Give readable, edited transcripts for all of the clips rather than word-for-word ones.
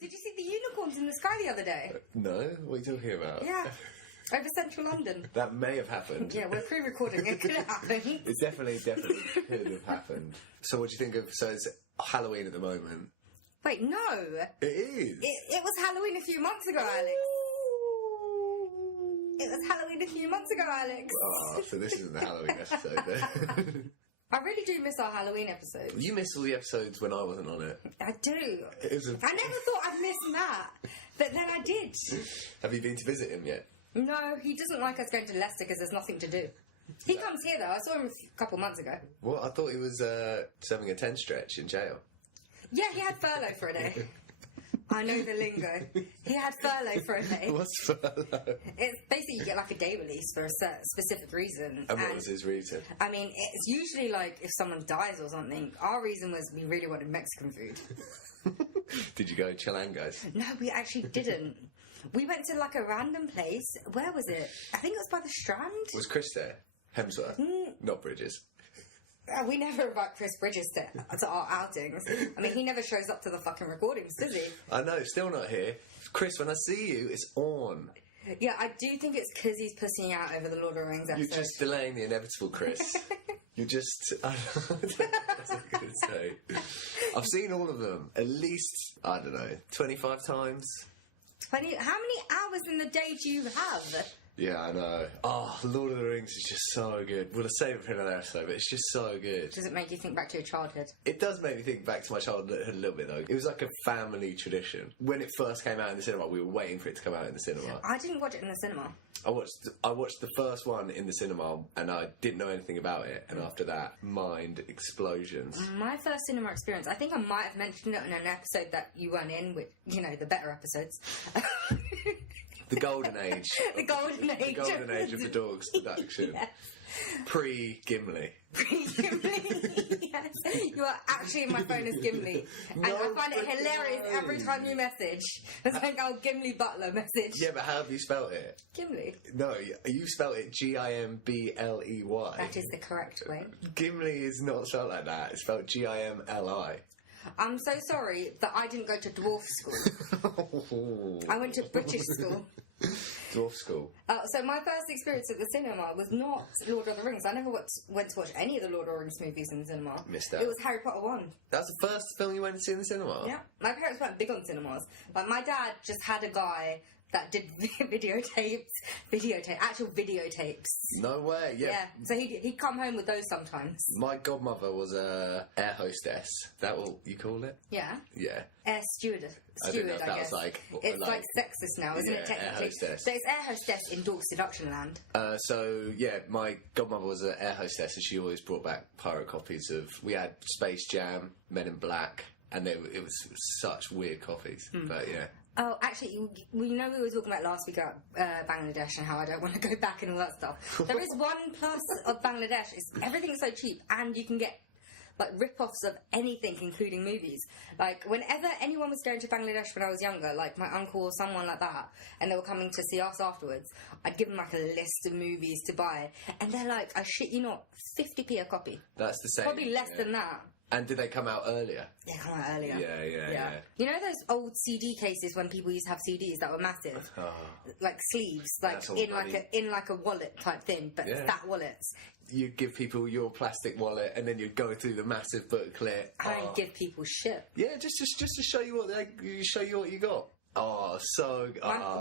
Did you see the unicorns in the sky the other day? No? What are you talking about? Yeah. Over central London. That may have happened. Yeah, we're pre-recording. It could have happened. It definitely could have happened. So what do you think of... So it's Halloween at the moment. Wait, no. It is. It was Halloween a few months ago, Alex. It was Halloween a few months ago, Alex. Oh, so this isn't the Halloween episode then. I really do miss our Halloween episodes. You missed all the episodes when I wasn't on it. I do. It was I never thought I'd miss that, but then I did. Have you been to visit him yet? No, he doesn't like us going to Leicester because there's nothing to do. He comes here though. I saw him a couple months ago. What? I thought he was just having a 10 stretch in jail. Yeah, he had furlough for a day. I know the lingo. He had furlough for a day. What's furlough? It's basically you get like a day release for a specific reason. And what was his reason? I mean, it's usually like if someone dies or something. Our reason was we really wanted Mexican food. Did you go to Chilango's? No, we actually didn't. We went to like a random place. Where was it? I think it was by the Strand. Was Chris there? Hemsworth? Not Bridges. We never invite Chris Bridges to our outings. I mean, he never shows up to the fucking recordings, does he? I know, still not here. Chris, when I see you, it's on. Yeah, I do think it's because he's pussying out over the Lord of the Rings episode. You're just delaying the inevitable, Chris. You're just... I don't know what I'm going to say. I've seen all of them. At least, I don't know, 25 times. 20... How many hours in the day do you have? Yeah, I know. Oh, Lord of the Rings is just so good. We'll save it for another episode, but it's just so good. Does it make you think back to your childhood? It does make me think back to my childhood a little bit, though. It was like a family tradition. When it first came out in the cinema, we were waiting for it to come out in the cinema. I didn't watch it in the cinema. I watched the first one in the cinema, and I didn't know anything about it. And after that, mind explosions. My first cinema experience, I think I might have mentioned it in an episode that you weren't in, with, you know, the better episodes. The golden age. The golden age. The golden age of the Dogs production. Yes. Pre-Gimli. Pre-Gimli, yes. You are actually in my phone as Gimli. And I find it hilarious every time you message. It's like, oh, Gimli Butler message. Yeah, but how have you spelt it? Gimli. No, you spelled it Gimbley. That is the correct way. Gimli is not spelled like that. It's spelled Gimli. I'm so sorry that I didn't go to dwarf school. I went to British school. Dwarf school. So my first experience at the cinema was not Lord of the Rings. I never went to watch any of the Lord of the Rings movies in the cinema. Missed that. It was Harry Potter 1. That was the first film you went to see in the cinema? Yeah. My parents weren't big on cinemas. Like, my dad just had a guy that did actual videotapes. No way, yeah. So he'd come home with those sometimes. My godmother was a air hostess. That what you call it? Yeah. Yeah. Air steward. I didn't know if I that guess. was It's like sexist now, isn't it, technically? Air hostess. So it's air hostess in Dork Seduction Land. So, yeah, my godmother was an air hostess, and she always brought back pirate copies of... We had Space Jam, Men in Black, and it was such weird copies. But, yeah. Oh, actually, we know we were talking about last week about Bangladesh and how I don't want to go back and all that stuff. There is one plus of Bangladesh, is everything's so cheap and you can get like rip-offs of anything, including movies. Like, whenever anyone was going to Bangladesh when I was younger, like my uncle or someone like that, and they were coming to see us afterwards, I'd give them like a list of movies to buy, and they're like, I shit you not, 50p a copy. That's the same. Probably less than that. And did they come out earlier? They come out earlier. Yeah. You know those old CD cases when people used to have CDs that were massive, like sleeves, like in like a wallet type thing, but fat wallets. You'd give people your plastic wallet, and then you'd go through the massive booklet. I don't give people shit. Yeah, just to show you what you got. Oh, so...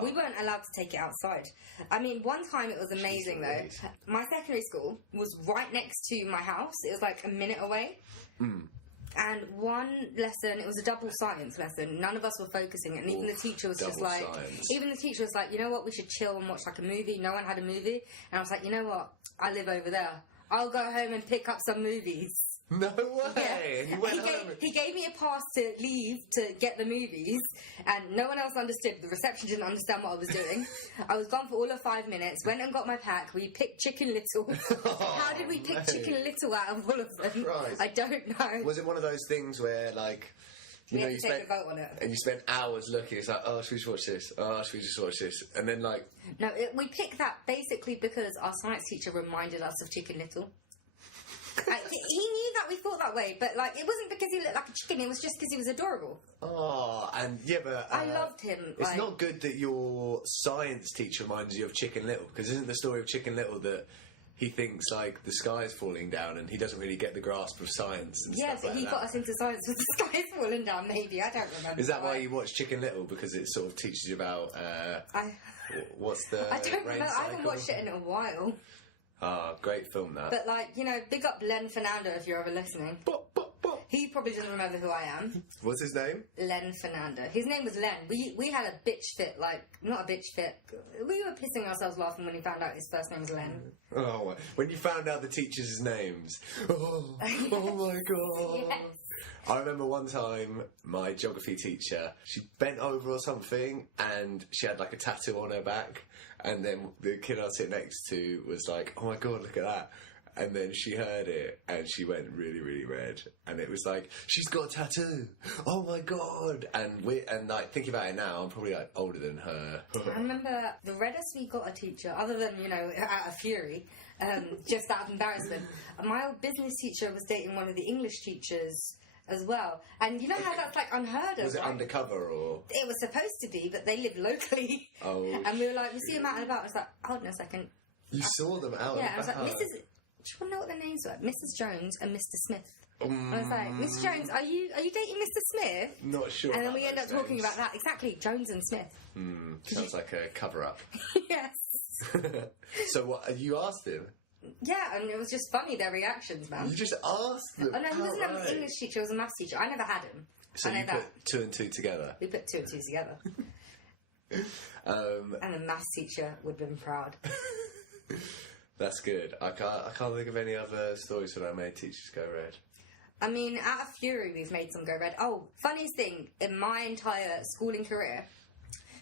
We weren't allowed to take it outside. I mean, one time it was amazing, though. My secondary school was right next to my house. It was like a minute away. And one lesson, it was a double science lesson. None of us were focusing, and even the teacher was just like... Science. Even the teacher was like, you know what, we should chill and watch like a movie. No one had a movie. And I was like, you know what, I live over there. I'll go home and pick up some movies. No way! Yeah. And you went home. He gave me a pass to leave to get the movies, and no one else understood. The reception didn't understand what I was doing. I was gone for all of 5 minutes, went and got my pack. We picked Chicken Little. How did we pick Chicken Little out of all of them? Christ. I don't know. Was it one of those things where, like... You know, you take a vote on it. And you spent hours looking. It's like, oh, should we just watch this? Oh, should we just watch this? And then, like... No, we picked that basically because our science teacher reminded us of Chicken Little. He knew that we thought that way, but like it wasn't because he looked like a chicken. It was just because he was adorable. Oh, and yeah, but I loved him. It's like, not good that your science teacher reminds you of Chicken Little, because isn't the story of Chicken Little that he thinks like the sky is falling down and he doesn't really get the grasp of science and Yeah, stuff but like he that? got us into science with the sky falling down. Maybe I don't remember. Is that why you watch Chicken Little? Because it sort of teaches you about what's the I don't rain know. I cycle? haven't watched it in a while. Ah, great film that. But like, you know, big up Len Fernando if you're ever listening. Bop, bop, bop. He probably doesn't remember who I am. What's his name? Len Fernando. His name was Len. We had a bitch fit, like, not a bitch fit. We were pissing ourselves laughing when he found out his first name was Len. Oh, when you found out the teachers' names. Oh, oh my god. Yes. I remember one time my geography teacher, she bent over or something and she had like a tattoo on her back, and then the kid I was sitting next to was like, oh my god, look at that. And then she heard it and she went really, really red. And it was like, she's got a tattoo. Oh my god. And like thinking about it now, I'm probably like older than her. I remember the reddest we got a teacher, other than, you know, out of fury, just out of embarrassment. My old business teacher was dating one of the English teachers as well. And you know how that's like unheard of, Was it right? undercover or? It was supposed to be, but they live locally. Oh. And we were like, we see them out and about. I was like, hold on a second. You saw them out Yeah, I was and like, about. Mrs. Do you want to know what their names were? Mrs. Jones and Mr. Smith. I was like, Mr. Jones, are you dating Mr. Smith? Not sure. And then about we end up those talking names. about that. Exactly, Jones and Smith. Sounds like a cover-up. Yes. So what? You asked him? Yeah, and it was just funny, their reactions, man. You just asked them? Oh no, he wasn't an outright. English teacher, he was a maths teacher. I never had him. So I know you that. put two and two together? We put two and two together. And the maths teacher would have been proud. That's good. I can't think of any other stories where I made teachers go red. I mean, out of fury, we've made some go red. Oh, funniest thing in my entire schooling career.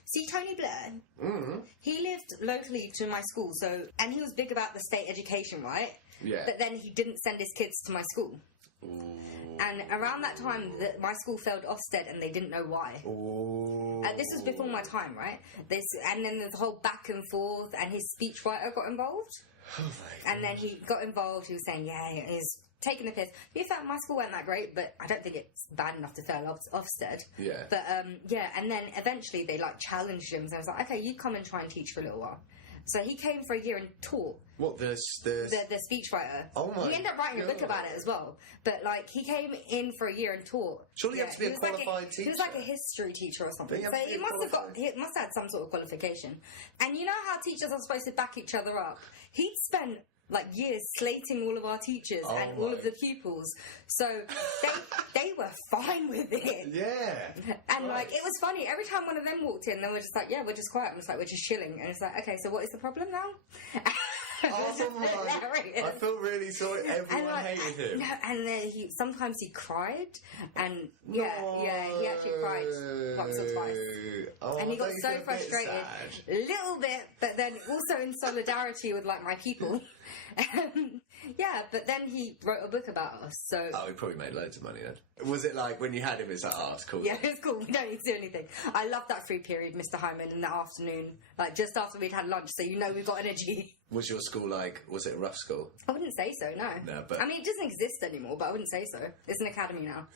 See Tony Blair? Mm-hmm. He lived locally to my school, and he was big about the state education, right? Yeah. But then he didn't send his kids to my school. Ooh. And around that time, my school failed Ofsted, and they didn't know why. Ooh. This was before my time, right? And then there's a whole back and forth, and his speechwriter got involved. Oh my And then he got involved. He was saying, yeah, he's taking the piss. To be fair, my school weren't that great, but I don't think it's bad enough to fail Ofsted. Yeah. But yeah, and then eventually they like challenged him. So I was like, okay, you come and try and teach for a little while. So he came for a year and taught. What the speechwriter. Oh my He ended up writing a book God. about it as well. But like he came in for a year and taught. Surely you have to be he a was like qualified He was like a teacher. history teacher or something. Don't you So have to he be must have qualified? he must have had some sort of qualification. And you know how teachers are supposed to back each other up? He'd spent like years slating all of our teachers Oh and all my. of the pupils. So they were fine with it. Yeah. And like it was funny, every time one of them walked in, they were just like, yeah, we're just quiet. And it's like, we're just chilling. And it's like, okay, so what is the problem now? Oh my. Hilarious. I feel really sorry. Everyone like, hated him. No, and then sometimes he cried, and he actually cried once or twice. Oh, And he got don't you so feel a bit frustrated, sad? a little bit, but then also in solidarity with like my people. Yeah, but then he wrote a book about us, so Oh, he probably made loads of money then. Was it like when you had him, it's like, oh, it's cool. yeah, it's cool. We don't need to do anything. I love that free period, Mr. Hyman, in the afternoon, like just after we'd had lunch, so you know we've got energy. Was your school like, was it a rough school? I wouldn't say so, no. No, but- I mean, it doesn't exist anymore, but I wouldn't say so. It's an academy now.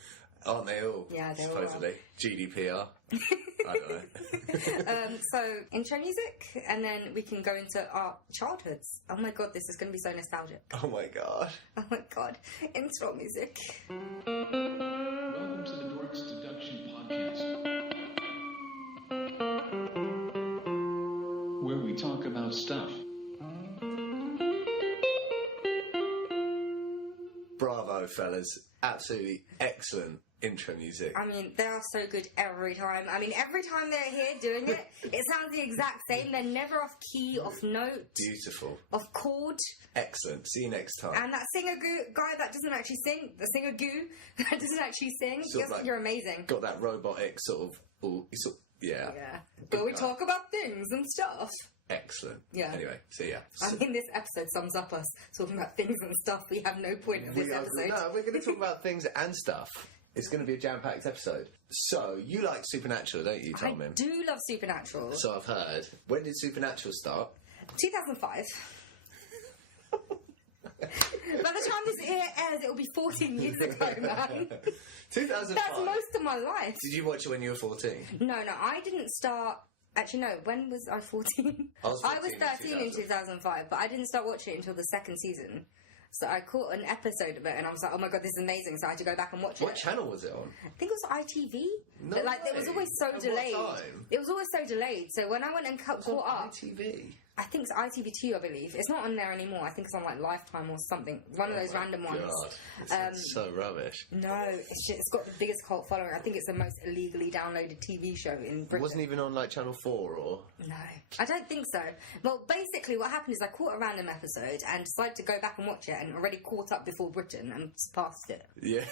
Aren't they all? Yeah, they all supposedly. GDPR. I don't know. So, intro music, and then we can go into our childhoods. Oh my god, this is going to be so nostalgic. Oh my god. Oh my god, intro music. Welcome to the Dorks Deduction Podcast, where we talk about stuff. Bravo, fellas. Absolutely excellent intro music. I mean, they are so good every time. I mean, every time they're here doing it, it sounds the exact same. They're never off key, off note, Beautiful. off chord. Excellent. See you next time. And that singer guy that doesn't actually sing, the singer goo that doesn't actually sing, Sort of like- you're amazing. Got that robotic yeah. Yeah. But we guy. talk about things and stuff. Excellent. Yeah. Anyway, see ya. I mean, this episode sums up us talking about things and stuff. We have no point of this episode. we're going to talk about things and stuff. It's going to be a jam-packed episode. So, you like Supernatural, don't you, I Tommen? do love Supernatural. So I've heard. When did Supernatural start? 2005. By the time this airs, it'll be 14 years ago, man. 2005. That's most of my life. Did you watch it when you were 14? No, I didn't start. Actually, no. When was I 14? I was 13 in 2005, but I didn't start watching it until the second season. So I caught an episode of it, and I was like, "Oh my god, this is amazing!" So I had to go back and watch it. What channel was it on? I think it was ITV. No But, like, it was way. always so At what delayed. time? It was always so delayed. So when I went and caught up, ITV. I think it's ITV2, I believe. It's not on there anymore. I think it's on like Lifetime or something. One of those random ones. God, that sounds so rubbish. No, it's got the biggest cult following. I think it's the most illegally downloaded TV show in It Britain. wasn't even on like Channel 4 or. No, I don't think so. Well, basically, what happened is I caught a random episode and decided to go back and watch it, and already caught up before Britain and passed it. Yeah.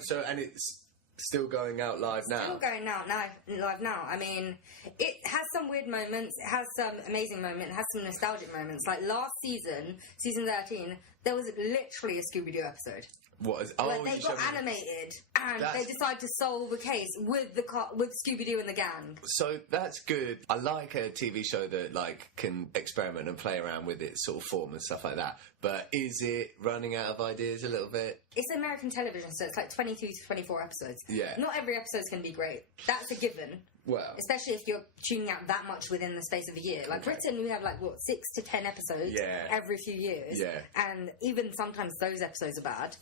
So, And it's still going out live now. still going live now. I mean, it has some weird moments. It has some amazing moments. It has some nostalgic moments. Like last season, season 13, there was literally a Scooby-Doo episode. What is? Where Oh, they you got showed me- animated and That's- they decided to solve a case with with Scooby-Doo and the gang. So that's good. I like a TV show that like can experiment and play around with its sort of form and stuff like that. But is it running out of ideas a little bit? It's American television, so it's like 22 to 24 episodes. Yeah. Not every episode's going to be great. That's a given. Well, Especially if you're tuning out that much within the space of a year. Like Britain, we have like, 6 to 10 episodes Yeah. every few years. Yeah. And even sometimes those episodes are bad.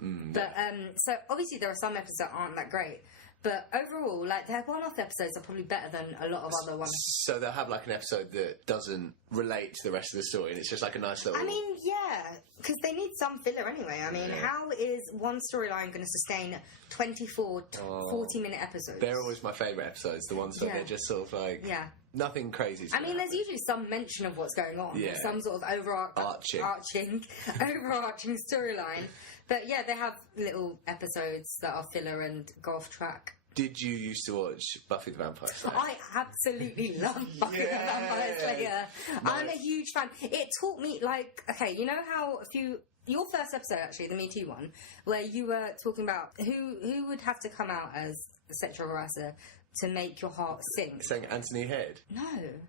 But, so obviously there are some episodes that aren't that great. But overall, like, their one-off episodes are probably better than a lot of other ones. so they'll have like an episode that doesn't relate to the rest of the story, and it's just like a nice little. I mean, yeah, because they need some filler anyway. I mean, Yeah. how is one storyline going to sustain 24, 40-minute episodes? they're always my favourite episodes. The ones where Yeah. they're just sort of like Yeah. nothing crazy. I mean, there's usually some mention of what's going on, Yeah. some sort of overarching storyline. But yeah, they have little episodes that are filler and go off track. Did you used to watch Buffy the Vampire Slayer? I absolutely love Buffy the Vampire Slayer. I'm a huge fan. It taught me, like, okay, you know how your first episode, actually, the Me Too one, where you were talking about who would have to come out as a sexual harasser to make your heart sink. Saying Anthony Head. No,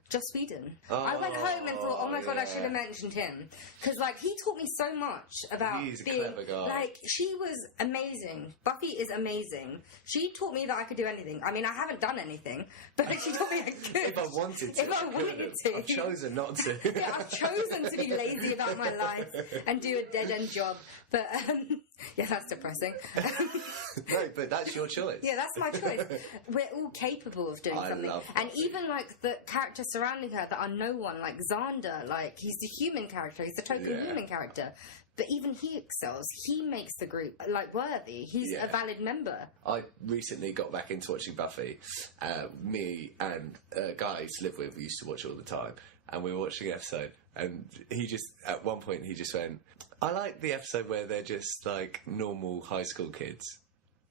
Joss Whedon. I went home and thought, oh my god, I should have mentioned him. Because, like, he taught me so much about He's a being... clever guy. Like, she was amazing. Buffy is amazing. She taught me that I could do anything. I mean, I haven't done anything, but she taught me I could. If I wanted to, If I wanted could've. to. I've chosen not to. Yeah, I've chosen to be lazy about my life and do a dead-end job. But, yeah, that's depressing. No, but that's your choice. Yeah, that's my choice. We're all capable of doing I something. love And Buffy. even, like, the characters surrounding her that are no one, like Xander, like, he's the human character, he's the token Yeah. human character. But even he excels. He makes the group, like, worthy. He's Yeah. a valid member. I recently got back into watching Buffy. Me and a guy I used to live with, we used to watch it all the time. And we were watching an episode, and he just, at one point, he just went, I like the episode where they're just, like, normal high school kids.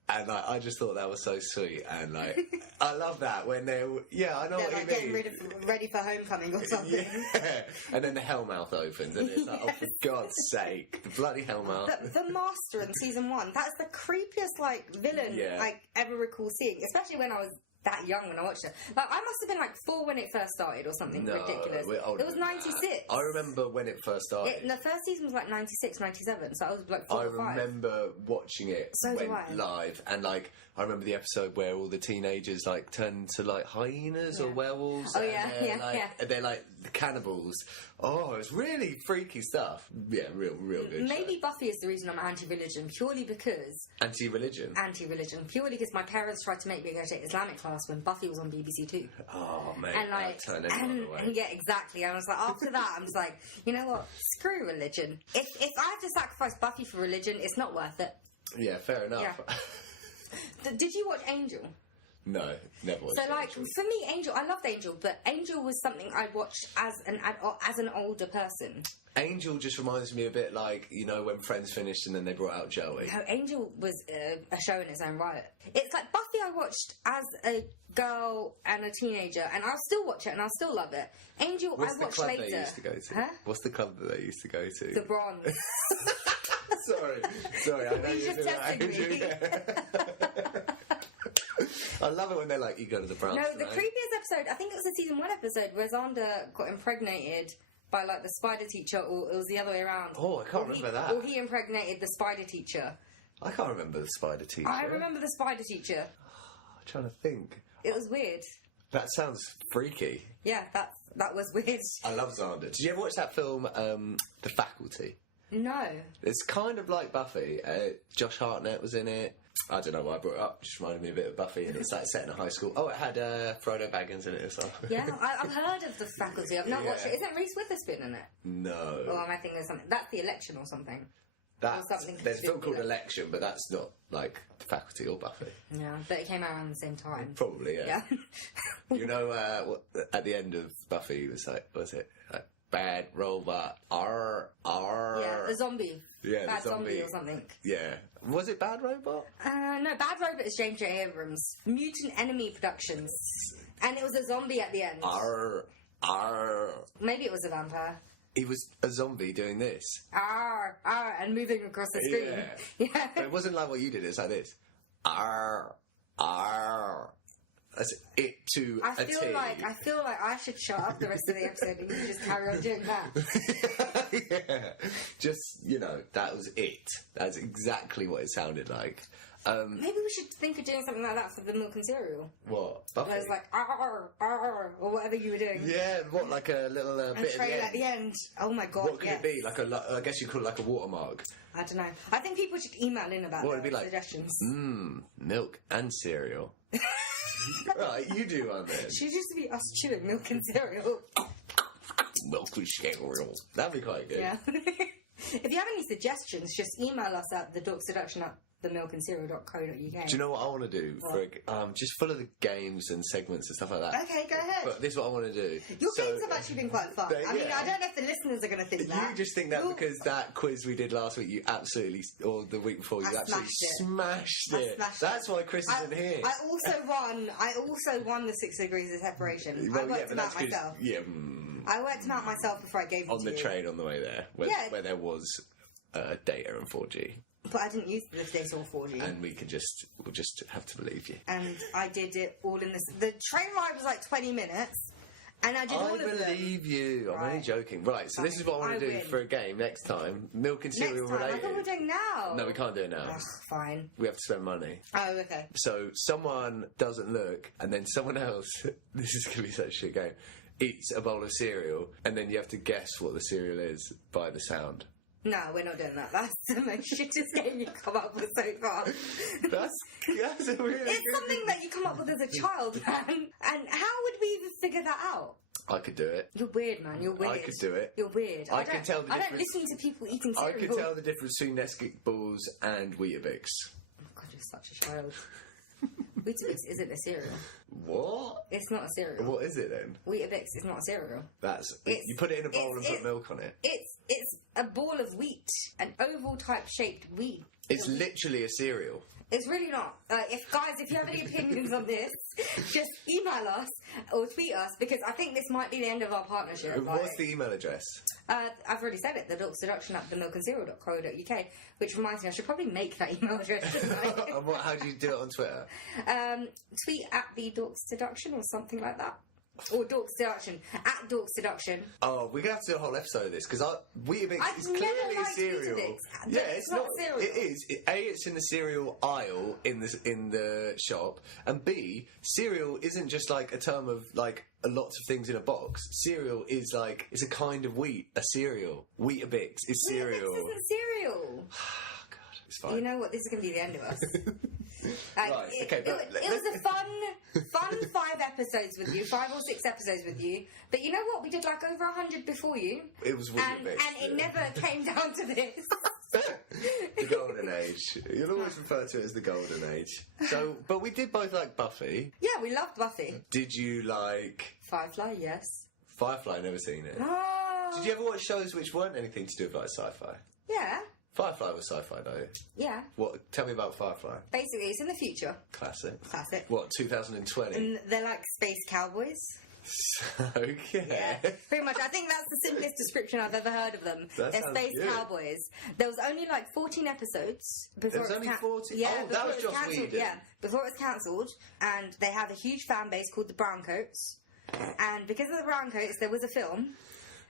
And like, I just thought that was so sweet, and like, I love that when they're, yeah, I know They're, what like, you mean. getting ready for homecoming or something. Yeah, and then the Hellmouth opens, and it's like, oh, for God's sake, the bloody Hellmouth. The Master in season 1, that's the creepiest, like, villain Yeah. I ever recall seeing, especially when I was that young when I watched it. Like, I must have been like 4 when it first started or something ridiculous. we're older It was than that. 96. I remember when it first started. The first season was like 96, 97, so I was like 4 I or 5. remember watching it So do I. live, and like I remember the episode where all the teenagers like turn to like hyenas or Yeah. werewolves. Oh, and yeah, they're, yeah, like, yeah. They're like the cannibals. Oh, it's really freaky stuff. Yeah, real good. Maybe Buffy is the reason I'm anti-religion, purely because... Anti-religion. Purely because my parents tried to make me go to Islamic class when Buffy was on BBC Two. Oh mate, And like, turn everyone away. and yeah, exactly. I was like, after that, I'm just like, you know what? Screw religion. If I have to sacrifice Buffy for religion, it's not worth it. Yeah, fair enough. Yeah. Did you watch Angel? No, never watched So, like, Angel. for me, Angel, I loved Angel, but Angel was something I watched as an older person. Angel just reminds me a bit like, you know, when Friends finished and then they brought out Joey. No, Angel was a show in its own right. It's like Buffy I watched as a girl and a teenager, and I'll still watch it and I'll still love it. Angel What's I the watched club later. they used to go to? Huh? What's the club that they used to go to? The Bronze. Sorry, I know You you just do that. tested me. I love it when they're like, you go to the Browns. No, the creepiest episode, I think it was a season 1 episode where Xander got impregnated by like the spider teacher, or it was the other way around. Oh, I can't remember that. Or he impregnated the spider teacher. I can't remember the spider teacher. I remember the spider teacher. I'm trying to think. It was weird. That sounds freaky. Yeah, that was weird. I love Xander. Did you ever watch that film, The Faculty? No. It's kind of like Buffy. Josh Hartnett was in it. I don't know why I brought it up. Just reminded me a bit of Buffy, and it's like set in a high school. Oh, it had Frodo Baggins in it as well. Yeah, I've heard of The Faculty. I've not watched it. Isn't Reese Witherspoon in it? No. Or am I thinking of something? That's The Election or something. That's, something there's a film called completely- Election, but that's not like The Faculty or Buffy. Yeah, but it came out around the same time. Probably, yeah. Yeah. You know, at the end of Buffy, it was like, what was it? Like, bad robot, R. Yeah, the zombie. Yeah, Bad the zombie or something. Yeah. Was it Bad Robot? No, Bad Robot is James J. Abrams. Mutant Enemy Productions. And it was a zombie at the end. R. Maybe it was a vampire. He was a zombie doing this. And moving across the screen. Yeah. But it wasn't like what you did, it's like this. R. That's it to I a feel T. like I should shut up the rest of the episode and you just carry on doing that. Yeah. Just, you know, that was it. That's exactly what it sounded like. Maybe we should think of doing something like that for the milk and cereal. What? Buffy? Where it's like or whatever you were doing. Yeah, what, like a little And bit trail at the end? Oh my god! What could it be? Like I guess you call it like a watermark. I don't know. I think people should email in about What would it their be like? suggestions. Milk and cereal. Right, you do one then. Should just be us chewing milk and cereal. Milk and cereal. That'd be quite good. Yeah. If you have any suggestions, just email us at thedogseduction@themilkandcereal.co.uk. Do you know what I want to do? What? For just full of the games and segments and stuff like that. Okay, go ahead. But this is what I want to do. Your games have actually been quite fun. I mean, yeah. I don't know if the listeners are going to think that. You just think that because that quiz we did last week, you absolutely, or the week before, you I absolutely smashed smashed it. smashed That's why Chris isn't here. I also won the 6 degrees of separation. I worked them out myself. Yeah, I worked them out myself before I gave them on to the you. train on the way there, where there was data and 4G. But I didn't use the data or 4G. And we'll just have to believe you. And I did it all in this. The train ride was like 20 minutes, and I did all of them. I believe you. I'm only Right. joking. Right, so this is what I want I to do win. for a game next time. Milk and Next cereal time, I related. thought we were doing now. No, we can't do it now. Ugh, fine. We have to spend money. Oh, okay. So someone doesn't look, and then someone else, this is going to be such a shit game, eats a bowl of cereal, and then you have to guess what the cereal is by the sound. No, we're not doing that. That's the most shittest game you've come up with so far. That's a really It's good... something that you come up with as a child, man. And how would we even figure that out? I could do it. You're weird, man. You're weird. I could do it. You're weird. I can tell the I don't difference. listen to people eating I cereal. could tell the difference between Nesquik balls and Weetabix. Oh, God, you're such a child. Weetabix isn't a cereal. What? It's not a cereal. What is it then? Weetabix is not a cereal. You put it in a bowl and put milk on it. It's a ball of wheat, an oval type shaped wheat. It's literally a cereal. It's really not. If you have any opinions on this, just email us or tweet us, because I think this might be the end of our partnership. What's the email address? I've already said it, thedogseduction@themilkandcereal.co.uk, which reminds me I should probably make that email address, shouldn't I? And how do you do it on Twitter? Tweet at the Dork Seduction or something like that. Or Dork Seduction. At Dork Seduction. Oh, we're gonna have to do a whole episode of this because Weetabix I've is never clearly a liked cereal. Weetabix. Yeah, It's not cereal. It is. It's in the cereal aisle in the shop, and B, cereal isn't just like a term of like lots of things in a box. Cereal is like it's a kind of wheat. A cereal. Weetabix is cereal. Weetabix isn't cereal. God, it's fine. You know what? This is going to be the end of us. Right, okay, it but was a fun 5 episodes with you, 5 or 6 episodes with you. But you know what? We did like over 100 before you. It was Weetabix. And it never came down to this. The golden age. You'll always refer to it as the golden age. So, but we did both like Buffy. Yeah, we loved Buffy. Did you like Firefly, yes. Firefly? Never seen it. Oh. Did you ever watch shows which weren't anything to do with like sci-fi? Yeah. Firefly was sci-fi though. Yeah. What? Tell me about Firefly. Basically, it's in the future. Classic. Classic. What? 2020. And they're like space cowboys. Okay. Yeah, pretty much. I think that's the simplest description I've ever heard of them. That They're sounds space good. cowboys. There was only like 14 episodes before There was it only 14? Yeah, Oh, that before was it Joss cancelled. Whedon. Yeah, before it was cancelled, and they have a huge fan base called the Browncoats. And because of the Browncoats, there was a film.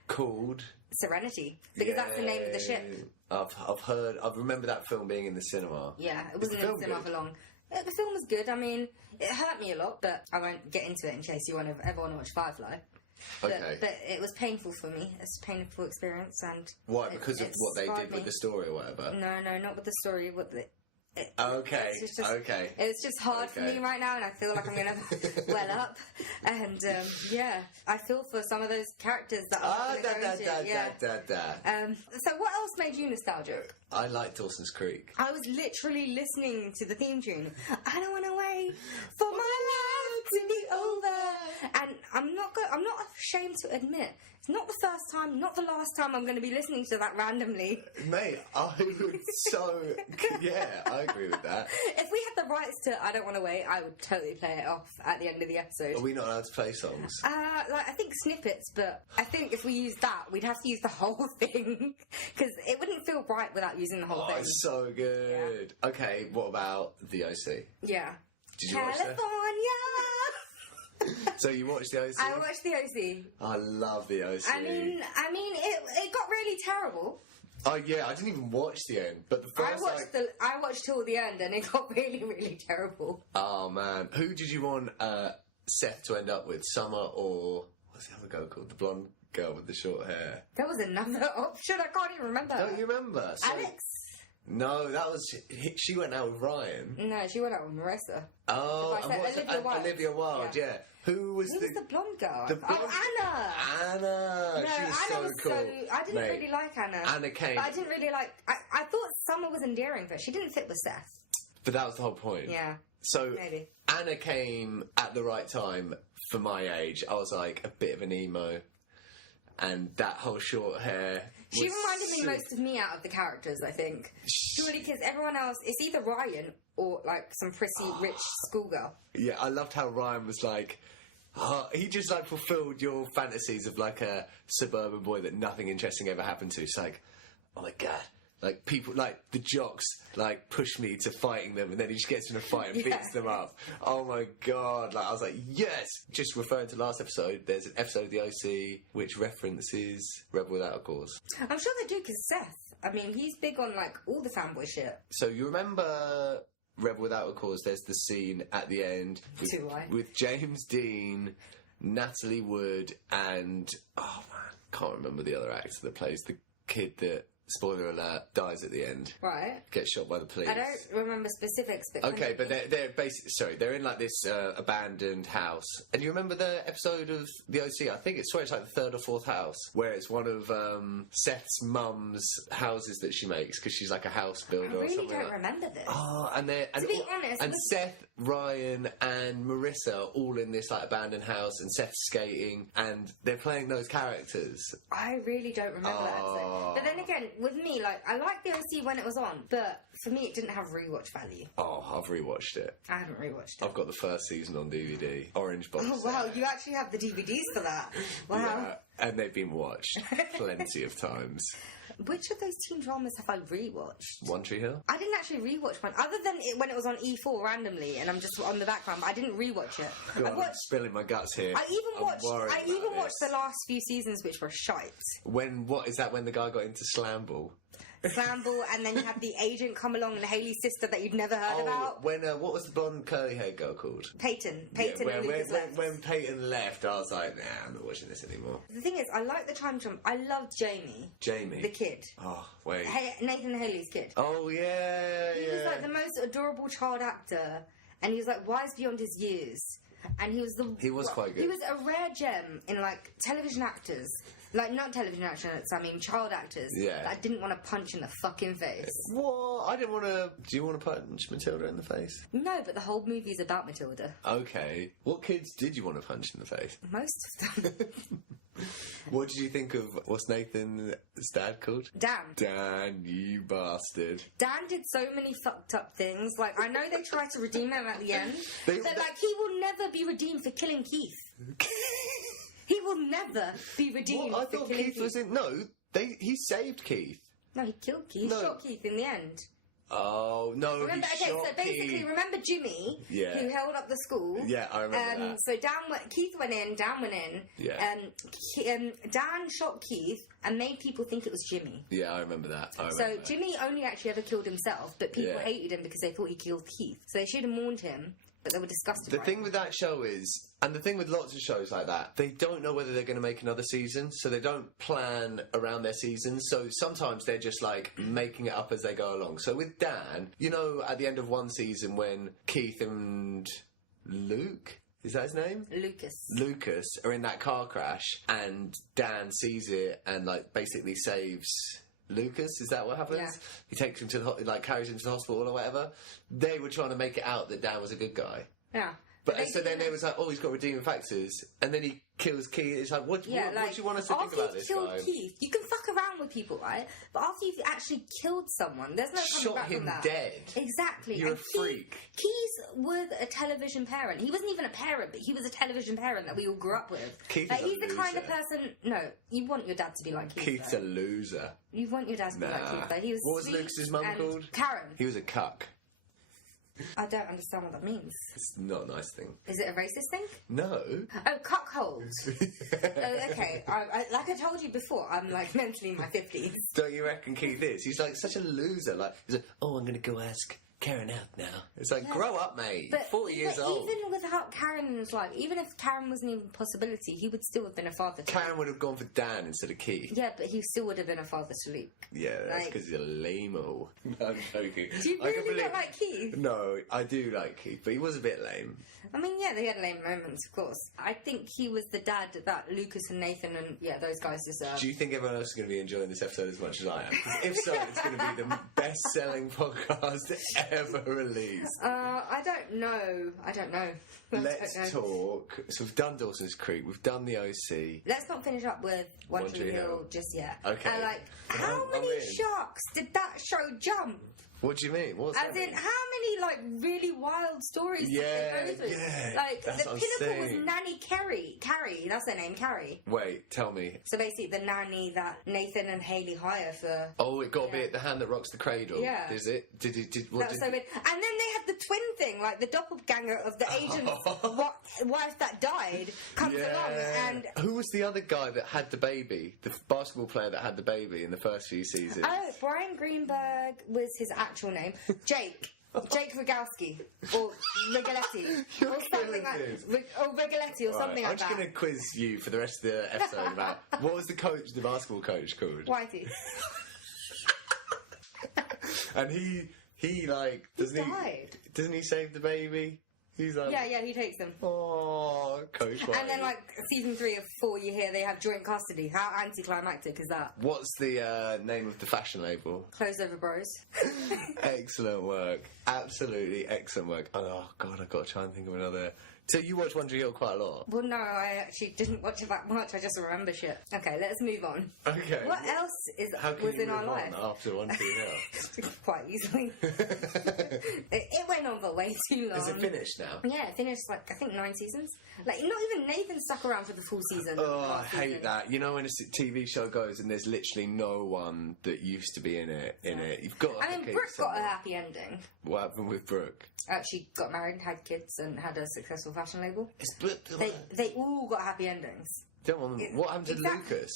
Called Serenity, because that's the name of the ship. I've heard. I remember that film being in the cinema. Yeah, it wasn't in the cinema for long. The film was good. I mean, it hurt me a lot, but I won't get into it in case you ever want to watch Firefly. Okay. But it was painful for me. It's a painful experience, and Why? Because of what they did me. with the story or whatever? No, not with the story. Okay, It's just, okay. It's just hard for me right now, and I feel like I'm going to well up. And yeah, I feel for some of those characters that are So what else made you nostalgic? I like Dawson's Creek. I was literally listening to the theme tune. I don't want to wait for my life to be over. And I'm not ashamed to admit, it's not the first time, not the last time I'm going to be listening to that randomly. Mate, I would yeah, I agree with that. If we had the rights to I Don't Want to Wait, I would totally play it off at the end of the episode. Are we not allowed to play songs? I think snippets, but I think if we used that, we'd have to use the whole thing because it wouldn't feel right without using the whole thing. It's so good. Yeah. Okay, what about The OC? Yeah. Did you watch that? California! So you watched The OC? I watched The OC. I love The OC. I mean, it got really terrible. Oh yeah, I didn't even watch the end, but the first I watched till the end, and it got really, really terrible. Oh man, who did you want Seth to end up with? Summer or what's the other girl called? The blonde girl with the short hair. There was another option. I can't even remember. Don't you remember? So, Alex. No, that was she went out with Ryan. No, she went out with Marissa. Oh, Olivia Wilde. Yeah. Who was the blonde girl? Anna. Anna. No, she was Anna so cool. I didn't really like Anna. Anna came. But I didn't really like. I thought Summer was endearing, but she didn't fit with Seth. But that was the whole point. Yeah. So maybe Anna came at the right time for my age. I was like a bit of an emo, and that whole short hair. She reminded me most of me out of the characters, I think. Surely because everyone else, it's either Ryan or like some pretty rich schoolgirl. Yeah, I loved how Ryan was like, he just like fulfilled your fantasies of like a suburban boy that nothing interesting ever happened to. It's like, oh my god. Like people, like the jocks, like push me to fighting them, and then he just gets in a fight and beats them up. Oh my god! Like I was like, yes. Just referring to last episode, there's an episode of The OC which references Rebel Without a Cause. I'm sure they do because Seth. I mean, he's big on like all the fanboy shit. So you remember Rebel Without a Cause? There's the scene at the end with James Dean, Natalie Wood, and oh man, can't remember the other actor that plays the kid that. Spoiler alert, dies at the end. Right. Gets shot by the police. I don't remember specifics, but... Okay, but they're basically... Sorry, they're in, like, this abandoned house. And you remember the episode of The OC? I think it's like the third or fourth house, where it's one of Seth's mum's houses that she makes, because she's, like, a house builder or something. I really don't remember this. Oh, and they're... To be honest... And Seth, Ryan, and Marissa are all in this, like, abandoned house, and Seth's skating, and they're playing those characters. I really don't remember that episode. But then again... With me, like, I liked The OC when it was on, but for me it didn't have rewatch value. Oh, I've rewatched it. I haven't rewatched it. I've got the first season on DVD. Orange box. Oh, wow, you actually have the DVDs for that. Wow. Yeah, and they've been watched plenty of times. Which of those teen dramas have I rewatched? One Tree Hill? I didn't actually rewatch one, other than when it was on E4 randomly, and I'm just on the background, but I didn't rewatch it. God, I'm spilling my guts here. I even watched the last few seasons, which were shite. What is that when the guy got into Slamball? Slamble, and then you had the agent come along and Hayley's sister that you'd never heard about. When what was the blonde curly haired girl called? Peyton. When Peyton left, I was like, nah, I'm not watching this anymore. The thing is, I like the time jump. I loved Jamie, the kid. Oh wait, Nathan Haley's kid. Oh yeah, he was like the most adorable child actor, and he was like wise beyond his years. And he was quite good. He was a rare gem in like television actors. Like, not television actors, I mean child actors. Yeah. That I didn't want to punch in the fucking face. What? I didn't want to... Do you want to punch Matilda in the face? No, but the whole movie's about Matilda. Okay. What kids did you want to punch in the face? Most of them. What did you think of... What's Nathan's dad called? Dan. Dan, you bastard. Dan did so many fucked up things. Like, I know they tried to redeem him at the end, but, like, he will never be redeemed for killing Keith. He will never be redeemed. Well, I thought Keith was in... No, he saved Keith. No, he killed Keith. He shot Keith in the end. Oh no! Remember, he okay, shot so basically, Keith. remember Jimmy, Yeah. who held up the school? Yeah, I remember that. So Keith went in, Dan went in. Yeah. Dan shot Keith and made people think it was Jimmy. Yeah, I remember that. I So remember that. Jimmy only actually ever killed himself, but people Yeah. hated him because they thought he killed Keith. So they should have mourned him, but they were disgusted The by thing him. with that show is, and the thing with lots of shows like that, they don't know whether they're going to make another season, so they don't plan around their seasons. So sometimes they're just like making it up as they go along. So with Dan, you know, at the end of one season when Keith and Luke, is that his name? Lucas are in that car crash, and Dan sees it and like basically saves Lucas. Is that what happens? Yeah. He takes him to the carries him to the hospital or whatever. They were trying to make it out that Dan was a good guy. Yeah. But they so then didn't- it was like, oh, he's got redeeming factors, and then he kills Keith. It's like, what do you want us to think after about you've this killed guy? Keith, you can fuck around with people, right? But after you've actually killed someone, there's no coming Shot back him from that. dead. Exactly. You're And a freak. Keith was a television parent. He wasn't even a parent, but he was a television parent that we all grew up with. Keith Like, is a he's the kind of loser. person. No, you want your dad to be like Keith. Keith's though. a loser. You want your dad to be like Nah. Keith. Though. He was What was sweet Lucas's mum and called? Karen. He was a cuck. I don't understand what that means. It's not a nice thing. Is it a racist thing? No. Oh, cuckold. Oh, okay. Like I told you before, I'm like mentally in my 50s. Don't you reckon Keith is? He's like such a loser. Like he's like, oh, I'm going to go ask Karen out now. It's like, grow up, mate. But 40 years old. even without Karen's life, even if Karen wasn't even a possibility, he would still have been a father to Karen would have gone for Dan instead of Keith. Yeah, but he still would have been a father to Luke. Yeah, that's Like- because he's a lame-o. No, I'm joking. Do you I can really believe- not like Keith? No, I do like Keith, but he was a bit lame. I mean, yeah, they had lame moments, of course. I think he was the dad that Lucas and Nathan and, yeah, those guys deserve. Do you think everyone else is going to be enjoying this episode as much as I am? 'Cause if so, it's going to be the best-selling podcast ever released. I don't know. I don't know. Let's talk. So we've done Dawson's Creek, we've done the OC. Let's not finish up with One One Tree Tree Hill Hill. just yet. Okay. And like, I'm how many in. sharks did that show jump? What do you mean? What's As that in, mean? how many like really wild stories Yeah, did they go through? yeah, Like that's the what I'm pinnacle was saying. Nanny Carrie. That's her name, Carrie. Wait, tell me. So basically, the nanny that Nathan and Haley hire for. Oh, it got to be Yeah. at the hand that rocks the cradle. Yeah. Is it? Did what That was so weird. And then they had the twin thing, like the doppelganger of the agent's wife that died comes along, and who was the other guy that had the baby? The basketball player that had the baby in the first few seasons. oh, Brian Greenberg was his actual name. Jake Rogowski or Rigoletti or something like or Rigoletti or something I'm like just that. going to quiz you for the rest of the episode about what was the basketball coach called? Whitey. And he like died. Doesn't he save the baby? He's like, Yeah, he takes them. oh, Coach Whitey. And then, like, season 3 or 4, you hear they have joint custody. How anticlimactic is that? What's the name of the fashion label? Closed over bros. Excellent work. Absolutely excellent work. Oh, God, I've got to try and think of another. So you watch One Tree Hill quite a lot? Well, no, I actually didn't watch it that much. I just remember shit. Okay, let's move on. Okay. What else How can was you in our move on life? after One Tree Hill? Quite easily. it went on for way too long. Is it finished now? Yeah, it finished, like, I think 9 seasons. Like, not even Nathan stuck around for the full season. Oh, I last hate season. that. You know when a TV show goes and there's literally no one that used to be in it. You've got to I mean, keep Brooke got a someone. happy ending. What happened with Brooke? She got married, had kids, and had a successful fashion label. It's Brooke. They all got happy endings. What happened to Exactly. Lucas?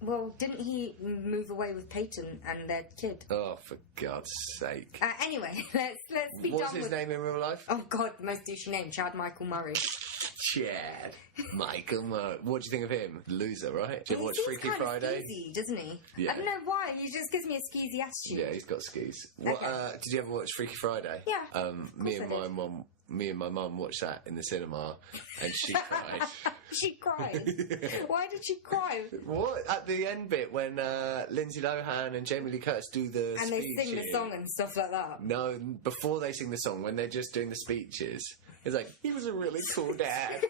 Well, didn't he move away with Peyton and their kid? Oh, for God's sake. Anyway, let's be What's done his with... name in real life? Oh God, the most douchey name, Chad Michael Murray. Chad. Michael Murray. What do you think of him? Loser, right? Do you He watch seems Freaky kind of Friday? skeezy, doesn't he? Yeah. I don't know why. He just gives me a skeezy attitude. Yeah, he's got skis. What, Okay. did you ever watch Freaky Friday? Yeah, Me and course I my mum. Me and my mum watched that in the cinema, and she cried. She cried. Why did she cry? What at the end bit when Lindsay Lohan and Jamie Lee Curtis do the And they sing the speeches? song and stuff like that. No, before they sing the song, when they're just doing the speeches, it's like he was a really cool dad.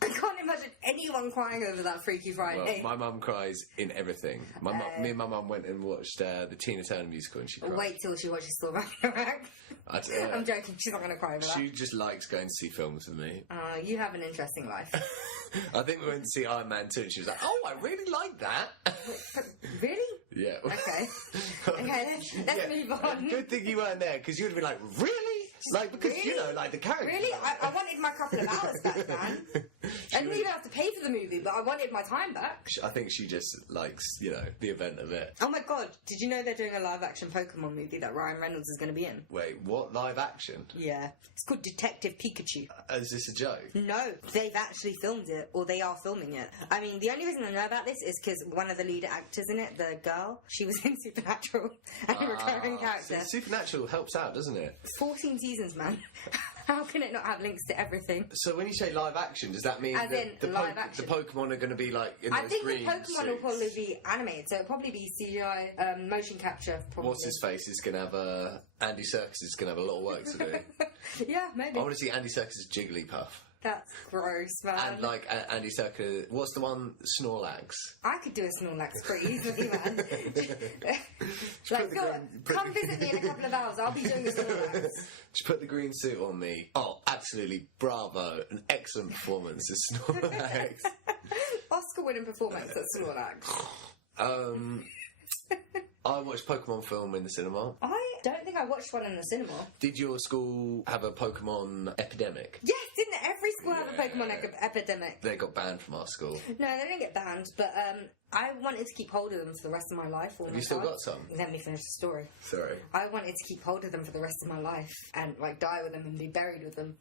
I can't imagine anyone crying over that Freaky Well, Friday. my mum cries in everything. Me and my mum went and watched the Tina Turner musical, and she cried. Wait till she watches Thor Ragnarok. I'm joking. She's not going to cry over She that. just likes going to see films with me. You have an interesting life. I think we went to see Iron Man 2, and she was like, "Oh, I really like that." Really? Yeah. Okay. Okay, let's move on. Good thing you weren't there, because you would have been like, really? Like, because, you know, like, the character... Really? I wanted my couple of hours back, man. I didn't even have to pay for the movie, but I wanted my time back. I think she just likes, you know, the event of it. Oh my god, did you know they're doing a live-action Pokemon movie that Ryan Reynolds is going to be in? Wait, what? Live action? Yeah. It's called Detective Pikachu. Is this a joke? No, they've actually filmed it, or they are filming it. I mean, the only reason I know about this is because one of the lead actors in it, the girl, she was in Supernatural, and a recurring character. So Supernatural helps out, doesn't it? 14 seasons, man. How can it not have links to everything? So when you say live action, does that mean As that in the live action. the Pokemon are going to be like in I those think the green Pokemon will suits? probably be animated, so it'll probably be CGI motion capture. Probably. What's his face is going to have Andy Serkis is going to have a lot of work to do. Yeah, maybe. I want to see Andy Serkis' Jigglypuff. That's gross, man. And like Andy Serkis, what's the one? Snorlax. I could do a Snorlax pretty easily, man. Like, come visit me in a couple of hours. I'll be doing the Snorlax. Just put the green suit on me. Oh, absolutely, bravo! An excellent performance as Snorlax. Oscar-winning performance at Snorlax. I watched Pokemon film in the cinema. I don't think I watched one in the cinema. Did your school have a Pokemon epidemic? Yes, didn't every school have a Pokemon epidemic? They got banned from our school. No, they didn't get banned, but I wanted to keep hold of them for the rest of my life. Have you still got some? Let me finish the story. Sorry. I wanted to keep hold of them for the rest of my life and like die with them and be buried with them.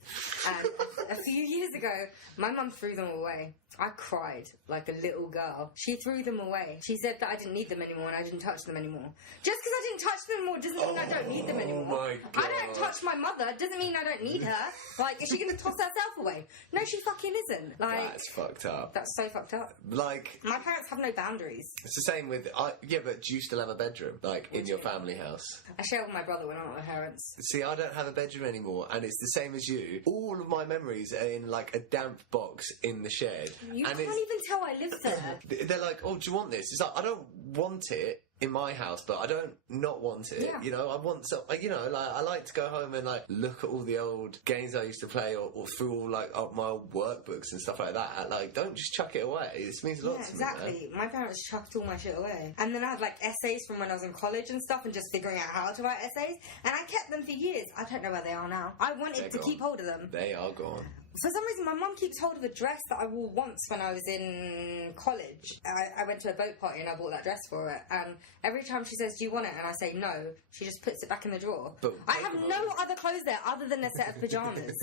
And a few years ago, my mum threw them away. I cried like a little girl. She threw them away. She said that I didn't need them anymore and I didn't touch them anymore. Just because I didn't touch them anymore doesn't mean I don't need them anymore. My God. I don't touch my mother doesn't mean I don't need her. Like, is she going to toss herself away? No, she fucking isn't. Like, That's fucked up. that's so fucked up. Like, My parents have no boundaries. it's the same with... yeah, but do you still have a bedroom? Like, in your family house? I share with my brother when I'm at my parents. See, I don't have a bedroom anymore, and it's the same as you. All of my memories are in, like, a damp box in the shed. You and can't even tell I live there. They're like, oh, do you want this? It's like, I don't want it in my house, but I don't not want it. Yeah. You know, I want some, you know, like, I like to go home and, like, look at all the old games I used to play or through all, like, my old workbooks and stuff like that. Like, don't just chuck it away. This means a lot Yeah, to exactly. me, man. My parents chucked all my shit away. And then I had like essays from when I was in college and stuff and just figuring out how to write essays. And I kept them for years. I don't know where they are now. I wanted They're to gone. keep hold of them. They are gone. For some reason, my mum keeps hold of a dress that I wore once when I was in college. I went to a boat party and I bought that dress for her. And every time she says, do you want it? And I say no, she just puts it back in the drawer. But I have no other clothes there other than a set of pyjamas.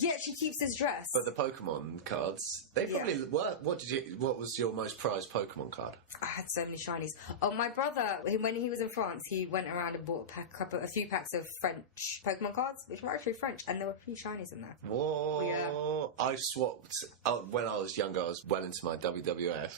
Yet she keeps this dress. But the Pokemon cards, they probably were. What was your most prized Pokemon card? I had so many shinies. Oh, my brother, when he was in France, he went around and bought a few packs of French Pokemon cards, which were actually French, and there were a few shinies in there. Whoa! Yeah. I swapped when I was younger. I was well into my WWF,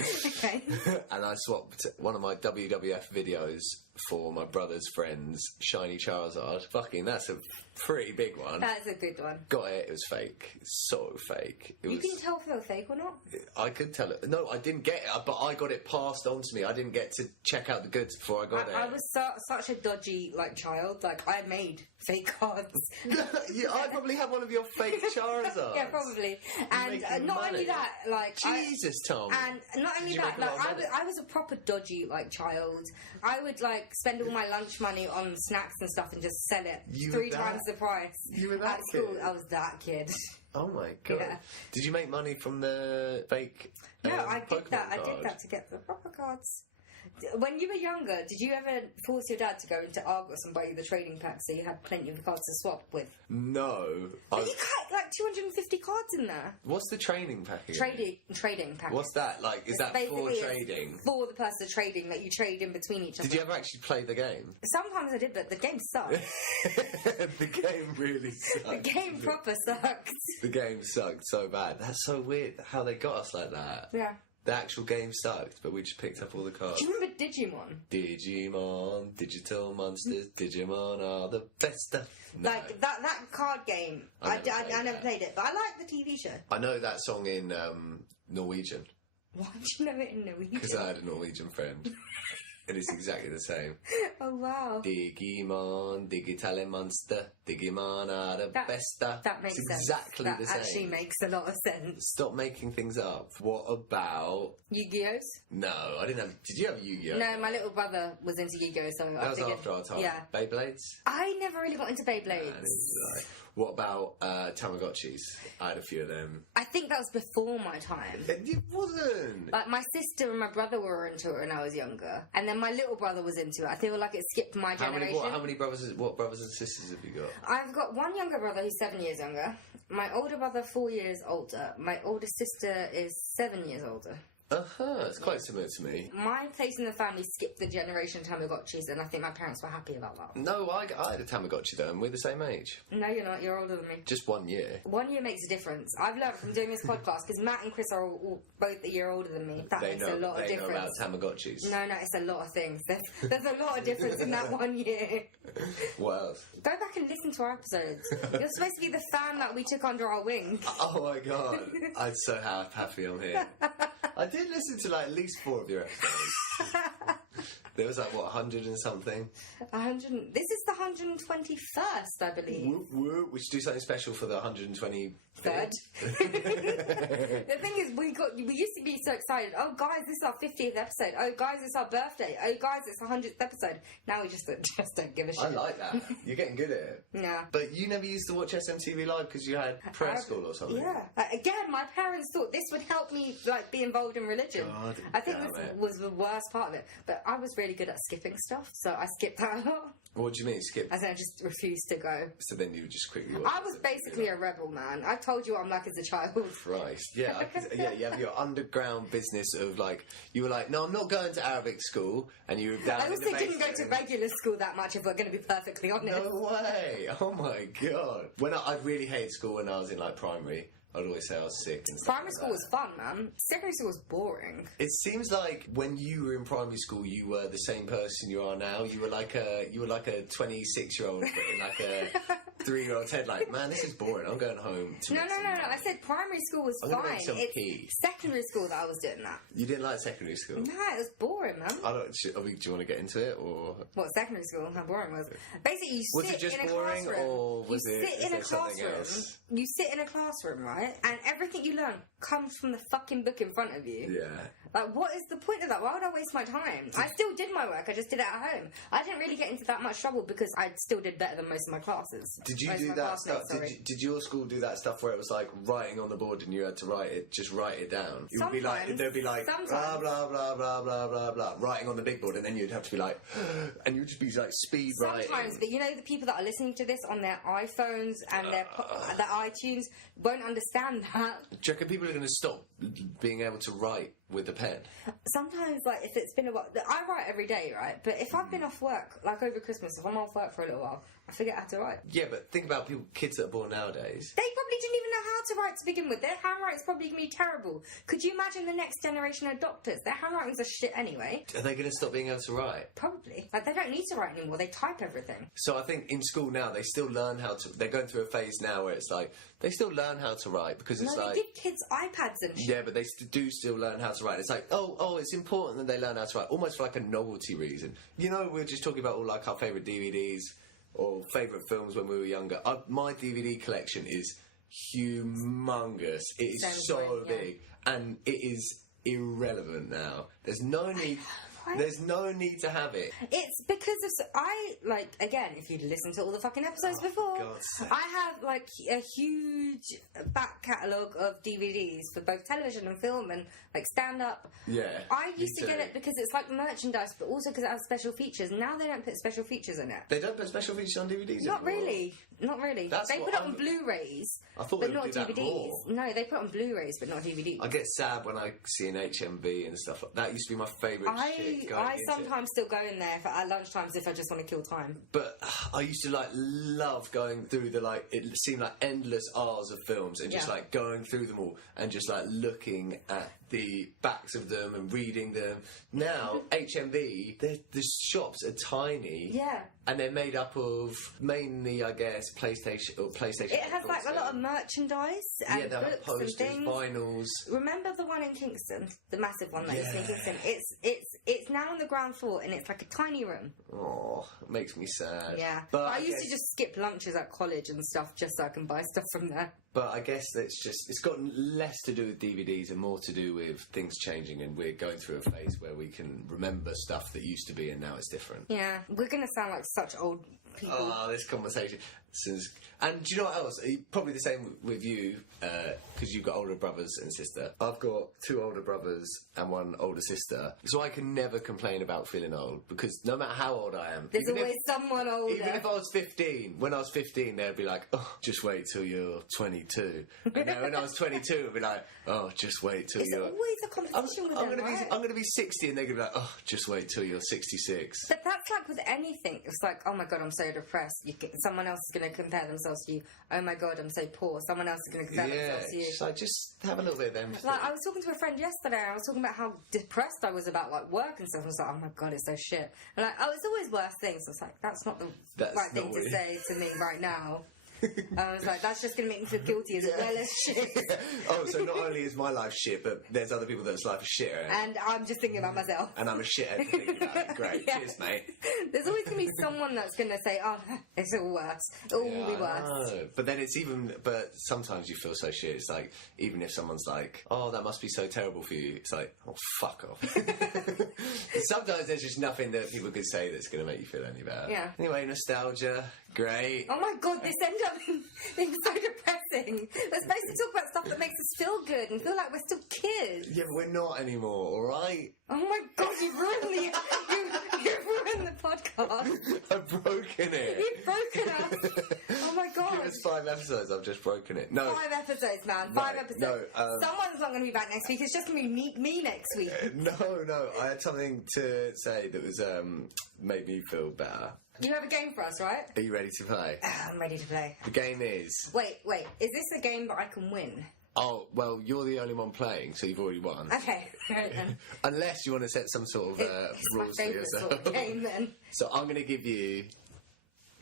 Okay. and I swapped one of my WWF videos for my brother's friend's shiny Charizard. Fucking, that's a pretty big one. That's a good one. Got it. It was fake. So fake. It You was. can tell if they're fake or not. I could tell it. No, I didn't get it, but I got it passed on to me. I didn't get to check out the goods before I got I it. was such a dodgy child. Like, I made fake cards. Yeah, I probably had one of your fake Charizards. Yeah, probably. And making not money. only that, like Jesus, Tom. and not only you that, make a lot like of money? I was a proper dodgy child. I would spend all my lunch money on snacks and stuff and just sell it You 3 were times that- the price. you were that at school. kid? I was that kid. Oh my god! Yeah. Did you make money from the fake? No, I did Pokemon that. I card? did that to get the proper cards. When you were younger, did you ever force your dad to go into Argos and buy you the trading pack so you had plenty of cards to swap with? No. You got 250 cards in there. What's the training package? Trading pack. What's that like? Is that for Basically, it's trading? For the person trading, you trade in between each other. Did you ever actually play the game? Sometimes I did, but the game sucked. The game really sucked. The game proper sucked. The game sucked so bad. That's so weird how they got us like that. Yeah. The actual game sucked, but we just picked up all the cards. Do you remember Digimon? Digimon, digital monsters, Digimon are the best stuff. No. Like that card game. I I never never played played it, but I like the TV show. I know that song in Norwegian Why did you know it in Norwegian? because I had a Norwegian friend. And it's exactly the same. Oh wow. Digimon, Digitale Monster, Digimon are the besta. That makes it's sense. exactly That the same. actually makes a lot of sense. Stop making things up. What about... Yu-Gi-Ohs? No, I didn't have... Did you have Yu-Gi-Oh? No, my little brother was into Yu-Gi-Oh, so That I was figured, after our time. Yeah. Beyblades? I never really got into Beyblades. What about Tamagotchis? I had a few of them. I think that was before my time. It wasn't. Like, my sister and my brother were into it when I was younger. And then my little brother was into it. I feel like it skipped my generation. How many brothers and sisters have you got? I've got one younger brother who's 7 years younger. My older brother, 4 years older. My older sister is 7 years older. It's quite similar to me. My place in the family skipped the generation Tamagotchis, and I think my parents were happy about that. No, I had a Tamagotchi though, and we're the same age. No, you're not. You're older than me. Just 1 year. 1 year makes a difference. I've learned from doing this podcast, because Matt and Chris are all both a year older than me. That makes a lot of They know difference. about Tamagotchis. No, it's a lot of things. There's a lot of difference in that 1 year. What else? Go back and listen to our episodes. You're supposed to be the fan that we took under our wing. Oh my god. I'm so happy I'm here. I did listen to like at least 4 of your episodes. There was like, what, 100 and something? 100. This is the 121st, I believe. Whoop, whoop. We should do something special for the 123rd. Third. The thing is, we used to be so excited. Oh, guys, this is our 50th episode. Oh, guys, it's our birthday. Oh, guys, it's our 100th episode. Now we just don't give a shit. I like that. You're getting good at it. Yeah. But you never used to watch SMTV Live because you had prayer school or something? Yeah. Again, my parents thought this would help me like be involved in religion. God I think damn this it. was the worst part of it. But I was really good at skipping stuff, so I skipped that a lot. What do you mean, skip? I just refused to go. So then you would just quickly watch I was basically a rebel, man. I told you what I'm like as a child. Christ. Yeah, you have your underground business of like, you were like, no, I'm not going to Arabic school, and you were down I in also the didn't go to basement. regular school that much, if we're going to be perfectly honest. No way! Oh my god! When I really hated school when I was in like primary. I'd always say I was sick and stuff. Primary like school that. was fun, man. Secondary school was boring. It seems like when you were in primary school, you were the same person you are now. You were like a 26-year-old, but in like a 3-year-old's head. Like, man, this is boring. I'm going home to No. make some money." I said primary school was I'm gonna fine. make some It's pee. secondary school that I was doing that. You didn't like secondary school. No, it was boring, man. I don't. Do you want to get into it or? What, secondary school? How boring was it? Basically, you Was sit it just in a boring, classroom. or was you it? sit is in a there something classroom. else? You sit in a classroom, right? And everything you learn comes from the fucking book in front of you. Yeah. Like, what is the point of that? Why would I waste my time? I still did my work. I just did it at home. I didn't really get into that much trouble because I still did better than most of my classes. Did you Most of do my that stuff? classmates, Did your school do that stuff where it was like writing on the board and you had to write it down? It would be like Sometimes. there'd be like blah Sometimes. blah blah blah blah blah blah writing on the big board, and then you'd have to be like, and you'd just be like speed writing. Sometimes, but you know the people that are listening to this on their iPhones and their iTunes won't understand that. Do you reckon people are going to stop being able to write with a pen? Sometimes, like, if it's been a while, I write every day, right? But if I've been off work, like over Christmas, if I'm off work for a little while, I forget how to write. Yeah, but think about kids that are born nowadays. They probably didn't even know how to write to begin with. Their handwriting's probably going to be terrible. Could you imagine the next generation of doctors? Their handwritings are shit anyway. Are they going to stop being able to write? Probably. Like, they don't need to write anymore. They type everything. So I think in school now they still learn how to. They're going through a phase now where it's like they still learn how to write because it's No, like. they give kids iPads and shit. Yeah, but they do still learn how to write. It's like, oh, it's important that they learn how to write, almost for like a novelty reason. You know, we were just talking about all like our favourite DVDs or favourite films when we were younger. My DVD collection is humongous. It is Same so point, yeah. big, and it is irrelevant now. There's no need. right? There's no need to have it. It's because of again, if you'd listened to all the fucking episodes before, God's sake. I have like a huge back catalogue of DVDs for both television and film and like stand up. Yeah, I me used to get too. it because it's like merchandise, but also because it has special features. Now they don't put special features in it. They don't put special features on DVDs Not anymore. really. Not really. That's They what put it on I'm- Blu-rays, I thought but they not would do that DVDs. more. No, they put it on Blu-rays, but not DVDs. I get sad when I see an HMV and stuff. That used to be my favourite shit. Going I into it. sometimes still go in there at lunchtimes if I just want to kill time. But I used to like love going through it seemed like endless hours of films and just Yeah. like going through them all and just like looking at the backs of them and reading them. Now HMV, the shops are tiny. Yeah. and they're made up of mainly, I guess, PlayStation. It has like a lot of merchandise and yeah, they have books posters, and things. vinyls. Remember the one in Kingston, the massive one that you see in Kingston? It's now on the ground floor and it's like a tiny room. Oh, it makes me sad. Yeah, but I used to just skip lunches at college and stuff just so I can buy stuff from there. But I guess it's got less to do with DVDs and more to do with things changing, and we're going through a phase where we can remember stuff that used to be and now it's different. Yeah, we're gonna sound like such old people. Oh, this conversation. And do you know what else? Probably the same with you, because you've got older brothers and sister. I've got 2 older brothers and 1 older sister, so I can never complain about feeling old, because no matter how old I am, There's always someone older. even if I was 15, when I was 15, they'd be like, "Oh, just wait till you're 22." And then when I was 22, it'd be like, "Oh, just wait till It's you're." always a competition with them, right? I'm gonna be 60, and they're gonna be like, "Oh, just wait till you're 66." But that's like with anything. It's like, oh my god, I'm so depressed. Someone else is going to compare themselves to you. Oh my god, I'm so poor. Someone else is going to compare themselves to you. It's like, just have a little bit of empathy. Like, I was talking to a friend yesterday, and I was talking about how depressed I was about like work and stuff. I was like, oh my god, it's so shit. And like, oh, it's always worse things. I was like, that's not the right thing to say to me right now. I was like, that's just going to make me feel guilty as well as shit. Oh, so not only is my life shit, but there's other people that's life is shit. And I'm just thinking about myself. And I'm a shithead for thinking about it. Great. Yeah. Cheers, mate. There's always going to be someone that's going to say, oh, it's all worse. It all will be I worse. know. But then but sometimes you feel so shit. It's like, even if someone's like, "Oh, that must be so terrible for you," it's like, "Oh, fuck off." Sometimes there's just nothing that people could say that's going to make you feel any better. Yeah. Anyway, nostalgia, great. Oh my god, this ended up being so depressing. We're supposed to talk about stuff that makes us feel good and feel like we're still kids. Yeah, but we're not anymore, alright? Oh my god, you've ruined you've ruined the podcast. I've broken it. You've broken us. Oh my god. Give us 5 episodes, I've just broken it. No. 5 episodes, man. 5 episodes. no, Someone's not going to be back next week. It's just going to be me next week. No. I had something to say that was made me feel better. You have a game for us, right? Are you ready to play? I'm ready to play. The game is... Wait. Is this a game that I can win? Oh, well, you're the only one playing, so you've already won. Okay, right then. Unless you want to set some sort of It's my rules for favourite yourself. sort of game then. So I'm going to give you...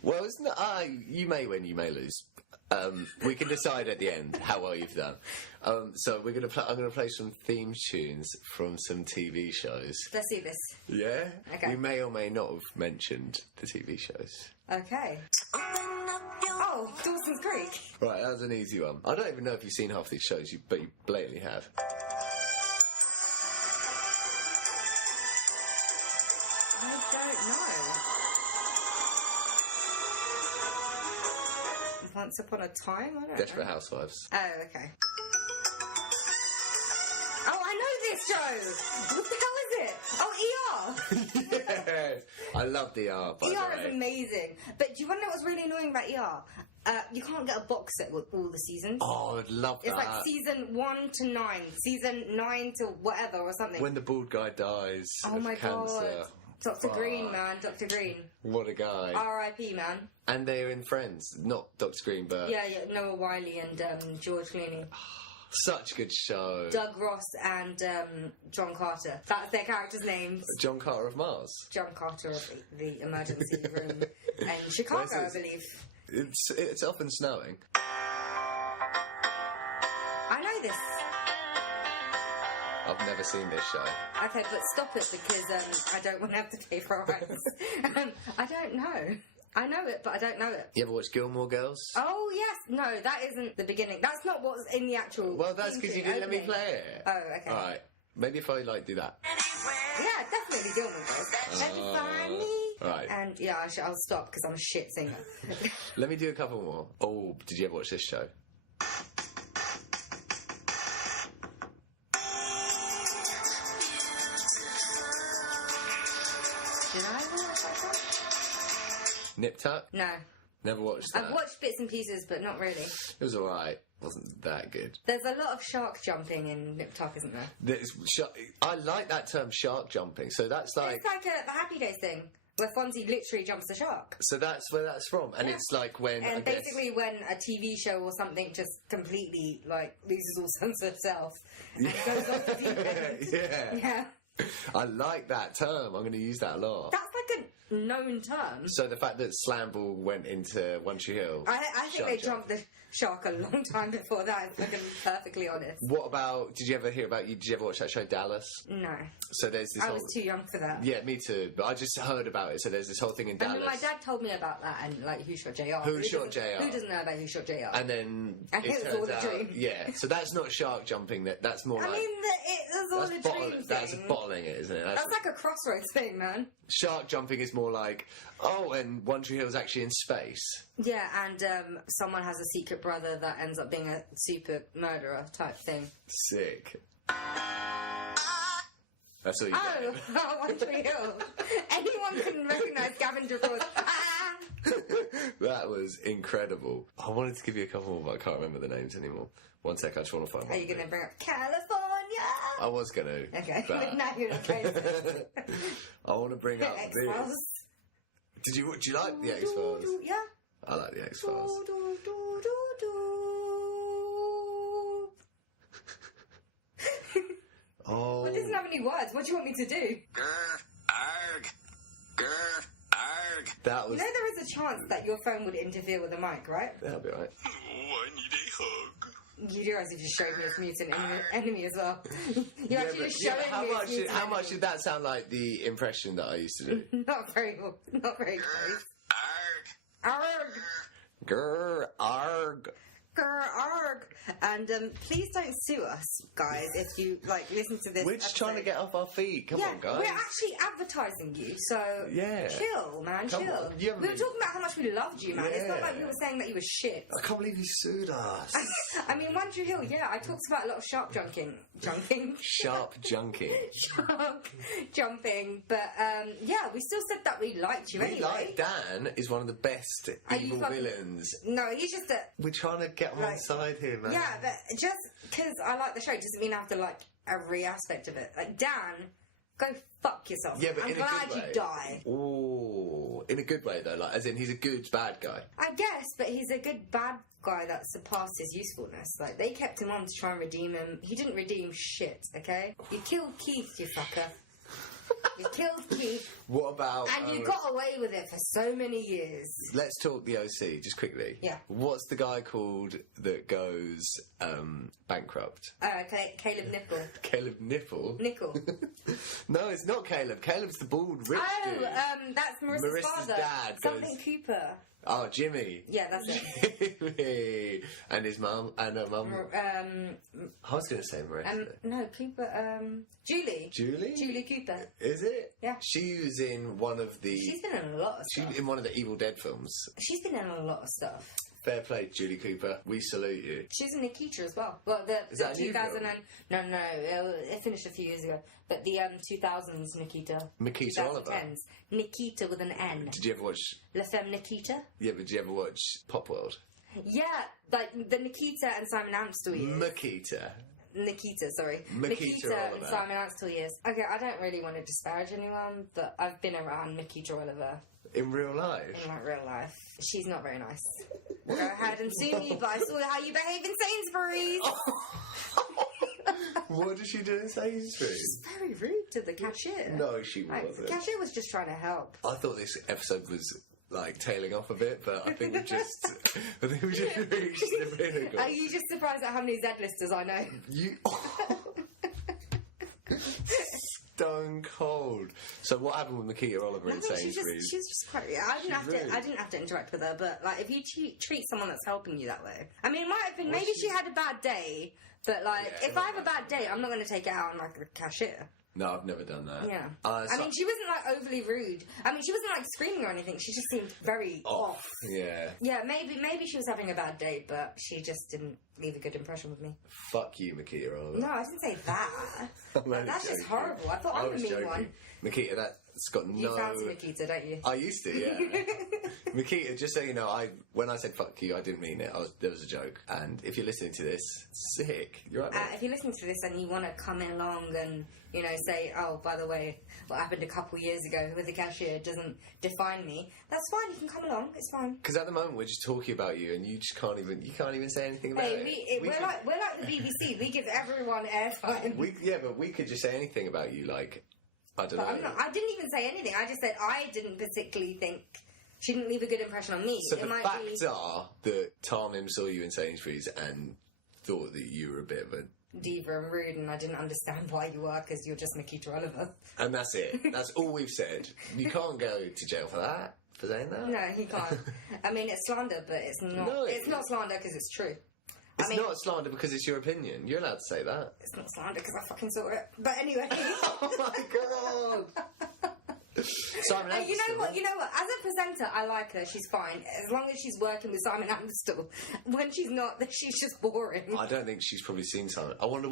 Well, it's not... you may win, you may lose. We can decide at the end how well you've done. So we're going to I'm going to play some theme tunes from some TV shows. Let's do this. Yeah? Okay. We may or may not have mentioned the TV shows. Okay. Oh, Dawson's Creek. Right, that was an easy one. I don't even know if you've seen half these shows, but you blatantly have. I don't know. Once Upon a Time? I don't Desperate know. Housewives. Oh, okay. Oh, I know this show! What the hell is it? Oh, ER! Yes! I love ER, by the ER way. is amazing. But do you want to know what's really annoying about ER? You can't get a box set with all the seasons. Oh, I'd love that. It's like season 1 to 9, season 9 to whatever or something. When the bald guy dies Oh of my cancer. god. Dr. Green, man. Dr. Green. What a guy. R.I.P., man. And they're in Friends. Not Dr. Green, but... Yeah, Noah Wiley and George Clooney. Such a good show. Doug Ross and John Carter. That's their characters' names. John Carter of Mars. John Carter of the emergency room in Chicago, I Where's this? believe. It's often snowing. I know this. I've never seen this show. Okay, but stop it because I don't want to have to pay for rights. I don't know. I know it, but I don't know it. You ever watch Gilmore Girls? Oh, yes. No, that isn't the beginning. That's not what's in the actual... Well, that's theme because you tune didn't let me opening. play it. Oh, okay. Alright. Maybe if I, do that. Yeah, definitely Gilmore Girls. Let me find me. Right. And, yeah, I'll stop because I'm a shit singer. Let me do a couple more. Oh, did you ever watch this show? Did I watch that? Nip Tuck? No. Never watched that. I've watched bits and pieces, but not really. It was alright. Wasn't that good. There's a lot of shark jumping in Nip Tuck, isn't there? I like that term, shark jumping. So that's like... It's like the Happy Days thing, where Fonzie literally jumps the shark. So that's where that's from. And Yeah. it's like when... I And guess- basically when a TV show or something just completely, loses all sense of self and goes off the deep end. Yeah. Yeah. I like that term. I'm going to use that a lot. That's like known term. So the fact that Slamball went into One Tree Hill... I think Shark they jump. jumped the shark a long time before that, if I can be perfectly honest. What about... Did you ever hear about... Did you ever watch that show, Dallas? No. So there's this I whole... was too young for that. Yeah, me too. But I just heard about it. So there's this whole thing in I Dallas. mean, my dad told me about that and, like, Who Shot JR. Who Shot JR? Who doesn't know about Who Shot JR? And then And it was turns all a out... dream. Yeah, so that's not shark jumping. That's more I like... mean, it was all a dream thing. That's bottling it, isn't it? That's like a Crossroads thing, man. Shark jumping is more like, oh, and One Tree Hill is actually in space. Yeah, and someone has a secret brother that ends up being a super murderer type thing. Sick. That's all you Oh, get. One Tree Hill. Anyone can recognise Gavin DeVore's. That was incredible. I wanted to give you a couple more, but I can't remember the names anymore. One sec, I just want to find Are one. you going to bring up California? I was going to. Okay, but now you're not going to. I want to bring up X-Files. this. Do you like the X-Files? Yeah. I like the X-Files. Oh. Well, it doesn't have any words. What do you want me to do? Arg. Arg. That was... You know there is a chance that your phone would interfere with the mic, right? That'll be right. Oh, I need a hug. You realise you just showed me a mutant enemy as well. You're actually just showing how me much? a mutant How much enemy. did that sound like the impression that I used to do? Not very close. Arg. Arg! Grr, arg. Grr, arg! And please don't sue us, guys, if you listen to this. We're just trying to episode. get off our feet. Come Yeah, on, guys. we're actually advertising you, so Yeah. chill, man, Come chill. on, you haven't We were been- talking about how much we loved you, man. It's not Yeah. like we were saying that you were shit. I can't believe you sued us. I mean, One Tree Hill, yeah, I talked about a lot of shark junking, Sharp junking. shark jumping, but yeah, we still said that we liked you We anyway. like Dan is one of the best Are you evil fucking- villains. No, he's just a We're trying to get on Right. side here, man. yeah, but just because I like the show doesn't mean I have to like every aspect of it. Like Dan, go fuck yourself. Yeah, but I'm in a glad good you way. die. Ooh, in a good way though, like as in he's a good bad guy. I guess, but he's a good bad guy that surpassed his usefulness. Like, they kept him on to try and redeem him. He didn't redeem shit, okay? You killed Keith, you fucker. You killed Keith, What about? and you got away with it for so many years. Let's talk the OC just quickly. Yeah. What's the guy called that goes bankrupt? Caleb Nipple. Caleb Nipple. Nickel. No, it's not Caleb. Caleb's the bald rich dude. That's Marissa's Marissa's father. dad Something goes- Cooper. Oh, Jimmy. Yeah, that's it. Jimmy. And his mum. And her mum. I was going to say Marissa. No, Cooper, Julie. Julie? Julie Cooper. Is it? Yeah. She was in one of the... She's been in a lot of She stuff. in one of the Evil Dead films. She's been in a lot of stuff. Fair play, Julie Cooper. We salute you. She's in Nikita as well. Well, Is the that a new 2000 film? and no, it finished a few years ago. But the 2000s Nikita, Nikita Oliver. 2010s Nikita with an N. Did you ever watch... La Femme Nikita. Yeah, but did you ever watch Pop World? Yeah, like the Nikita and Simon Amstel years. Makita. Nikita, sorry. Nikita and Oliver. Simon Amstel years. Okay, I don't really want to disparage anyone, but I've been around Nikita Oliver In real life? in my real life. She's not very nice. Go ahead and sue me, but I saw how you behave in Sainsbury's. What did she do in Sainsbury's? She's very rude to the cashier. No, she Like, the wasn't. cashier was just trying to help. I thought this episode was like tailing off a bit, but I think we just reached the pinnacle. Are you just surprised at how many Z-listers I know? You stone cold. So what happened with Makita Oliver in Nothing, she's Sainsbury's? just quite. I didn't have rude. to. I didn't have to interact with her, but like, if you treat someone that's helping you that way, I mean, it might have been Was maybe she- she had a bad day, but like, Yeah, if I have a bad day, I'm not going to take it out on like the cashier. No, I've never done that. Yeah. So- I mean, she wasn't like overly rude. I mean, she wasn't like screaming or anything. She just seemed very off. Yeah. Yeah, maybe she was having a bad day, but she just didn't leave a good impression with me. Fuck you, Makita Oliver. No, I didn't say that. I'm only That's just joking. horrible. I thought I I'm the was mean joking. one. Makita, that's got You no... fancy Nikita, don't you? I used to, yeah. Makita, just so you know, when I said fuck you, I didn't mean it. There was a joke. And if you're listening to this, sick. You're right, mate. If you're listening to this and you want to come in along and, you know, say, oh, by the way, what happened a couple years ago with the cashier doesn't define me, that's fine. You can come along. It's fine. Because at the moment we're just talking about you, and you just can't even say anything about Hey, it. we're like the BBC. We give everyone airtime. but we could just say anything about you, like I don't But know. I didn't even say anything. I just said I didn't particularly think she didn't leave a good impression on me. So it the might facts be are that Tarmim saw you in Sainsbury's and thought that you were a bit of a... diva and rude, and I didn't understand why you were because you're just Makita Oliver. And that's it. That's all we've said. You can't go to jail for that, for saying that. No, he can't. I mean, it's slander, but it's not. No, it's not slander because it's true. It's I mean, not slander because it's your opinion. You're allowed to say that. It's not slander because I fucking saw it. But anyway. Oh my god! Simon You know Amsterdam. what? You know what? As a presenter, I like her. She's fine as long as she's working with Simon Amstell. When she's not, then she's just boring. I don't think she's probably seen Simon. I want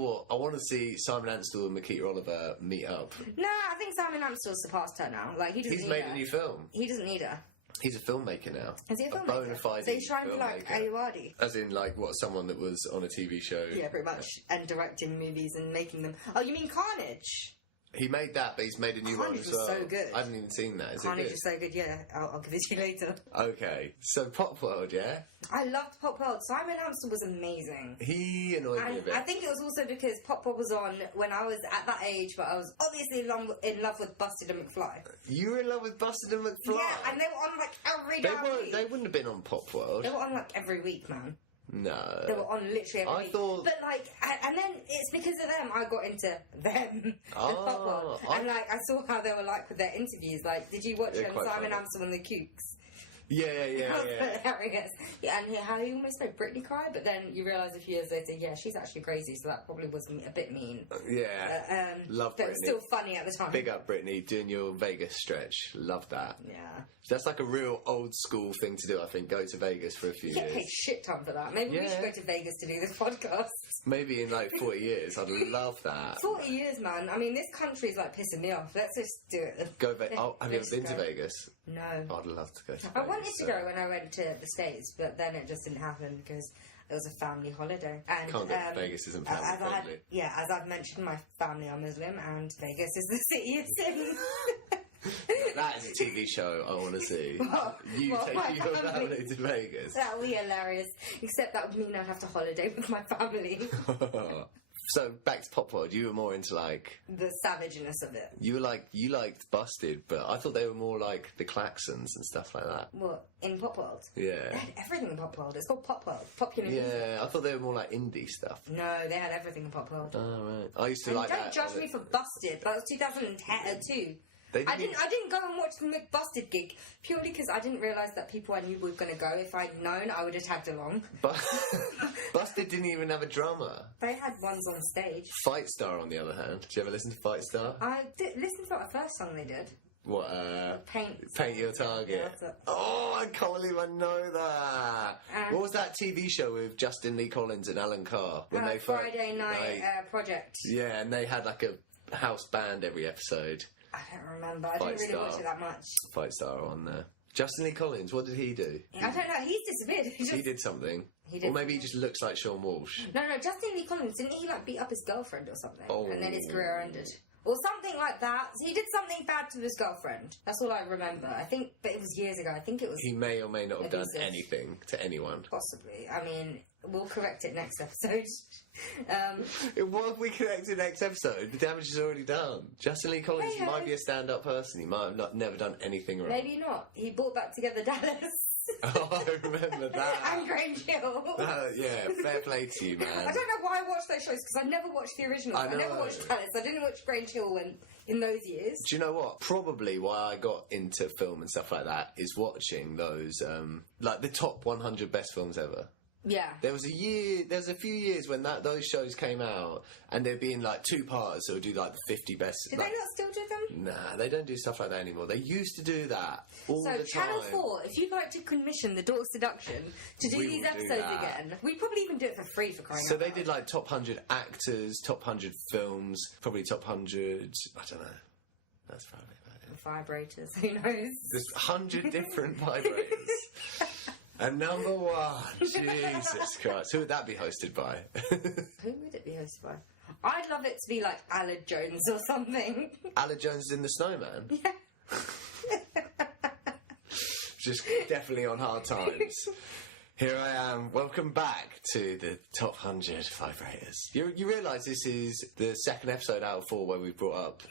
to see Simon Amstell and Makita Oliver meet up. No, I think Simon Amstell surpassed her now. Like he doesn't. He's need made her. a new film. He doesn't need her. He's a filmmaker now. Is he a filmmaker? bona fide So he's trying to be like filmmaker. Ayuadi. As in, like, what, someone that was on a TV show? Yeah, pretty much. And directing movies and making them. Oh, you mean Carnage? He made that, but he's made a new one Carnage as was well. so good. I haven't even seen that. Is Carnage it is so good. Yeah, I'll give it to you later. good? Okay. So, Pop World, yeah? I loved Pop World. Simon Amstell was amazing. He annoyed me a And bit. I think it was also because Pop World was on when I was at that age, but I was obviously in love with Busted and McFly. You were in love with Busted and McFly? Yeah, and they were on like every damn week. They wouldn't have been on Pop World. They were on like every week, man. No. They were on literally every I week. thought- But like, and then it's because of them I got into them. and Pop World. I- And like, I saw how they were like with their interviews. Like, did you watch They're quite Simon funny. Amstell and the Kooks? Yeah. That was hilarious. Yeah, and how he almost made Britney cry, but then you realise a few years later, yeah, she's actually crazy, so that probably was a bit mean. Yeah. Love But it was Britney. still funny at the time. Big up, Britney, doing your Vegas stretch. Love that. Yeah. That's like a real old school thing to do, I think. Go to Vegas for a few You get paid years. shit ton for that. Maybe we Yeah. should go to Vegas to do this podcast. Maybe in like 40 years. I'd love that. 40 years, man. I mean, this country's like pissing me off. Let's just do it. Go Oh, have you ever Let's been to go. Vegas? No. I'd love to go to Vegas. I wanted to so- go when I went to the States, but then it just didn't happen because it was a family holiday. And Can't go to Vegas, isn't family as friendly. as I've mentioned, my family are Muslim, and Vegas is the city it's in. That is a TV show I want to see. You What, my take your family? family to Vegas. That would be hilarious. Except that would mean I'd have to holiday with my family. So back to Pop World, you were more into like The savageness of it. you liked Busted, but I thought they were more like the Klaxons and stuff like that. What, in Pop World? They Yeah, had everything in Pop World. It's called Pop World. Popular music. yeah. I thought they were more like indie stuff. No, they had everything in Pop World. Oh right, I used to And like don't that. judge me for Busted, but that was 2002. They I didn't go and watch the McBusted gig purely because I didn't realise that people I knew were going to go. If I'd known, I would have tagged along. But Busted didn't even have a drummer. They had ones on stage. Fight Star, on the other hand, did you ever listen to Fight Star? I did listen to the first song they did. What? Paint Your Target. Yeah, that's it. Oh, I can't believe I know that. And- What was that TV show with Justin Lee Collins and Alan Carr? Friday Night Project. Yeah, and they had like a house band every episode. I don't remember. I Fight didn't really Star. watch it that much. Fight Star on there. Justin Lee Collins, what did he do? I don't know. He's disappeared. He did something. He did Or maybe he something. just looks like Sean Walsh. No, Justin Lee Collins, didn't he like beat up his girlfriend or something? Oh. And then his career ended. Or something like that. He did something bad to his girlfriend. That's all I remember. I think, but it was years ago. I think it was He may or may not have done Abusive. anything to anyone. possibly. I mean, we'll correct it next episode. What if we connect to next episode? The damage is already done. Justin Lee Collins Hey-ho. might be a stand-up person. He might have never done anything wrong. Maybe not. He brought back together Dallas. Oh, I remember that. And Grange Hill. Yeah, fair play to you, I man. don't know why I watched those shows because I never watched the original. I I never know. watched Dallas. I didn't watch Grange Hill in those years. Do you know what? Probably why I got into film and stuff like that is watching those, like the top 100 best films ever. Yeah. There was a few years when those shows came out, and there'd be in like two parts, so it would do like the 50 best. Did like, they not still do them? Nah, they don't do stuff like that anymore. They used to do that all So, the time. Channel 4, if you'd like to commission The Dork Seduction to do We these will do episodes that. again, we'd probably even do it for free for crying So out they loud. did like top 100 actors, top 100 films, probably top 100. I don't know. That's probably about it. Vibrators, who knows? There's 100 different vibrators. And number one, Jesus Christ, who would that be hosted by? Who would it be hosted by? I'd love it to be like Alan Jones or something. Alan Jones in the Snowman. Yeah. Just definitely on hard times. Here I am. Welcome back to the Top 100 Vibrators. You realise this is the second episode out of 4 where we brought up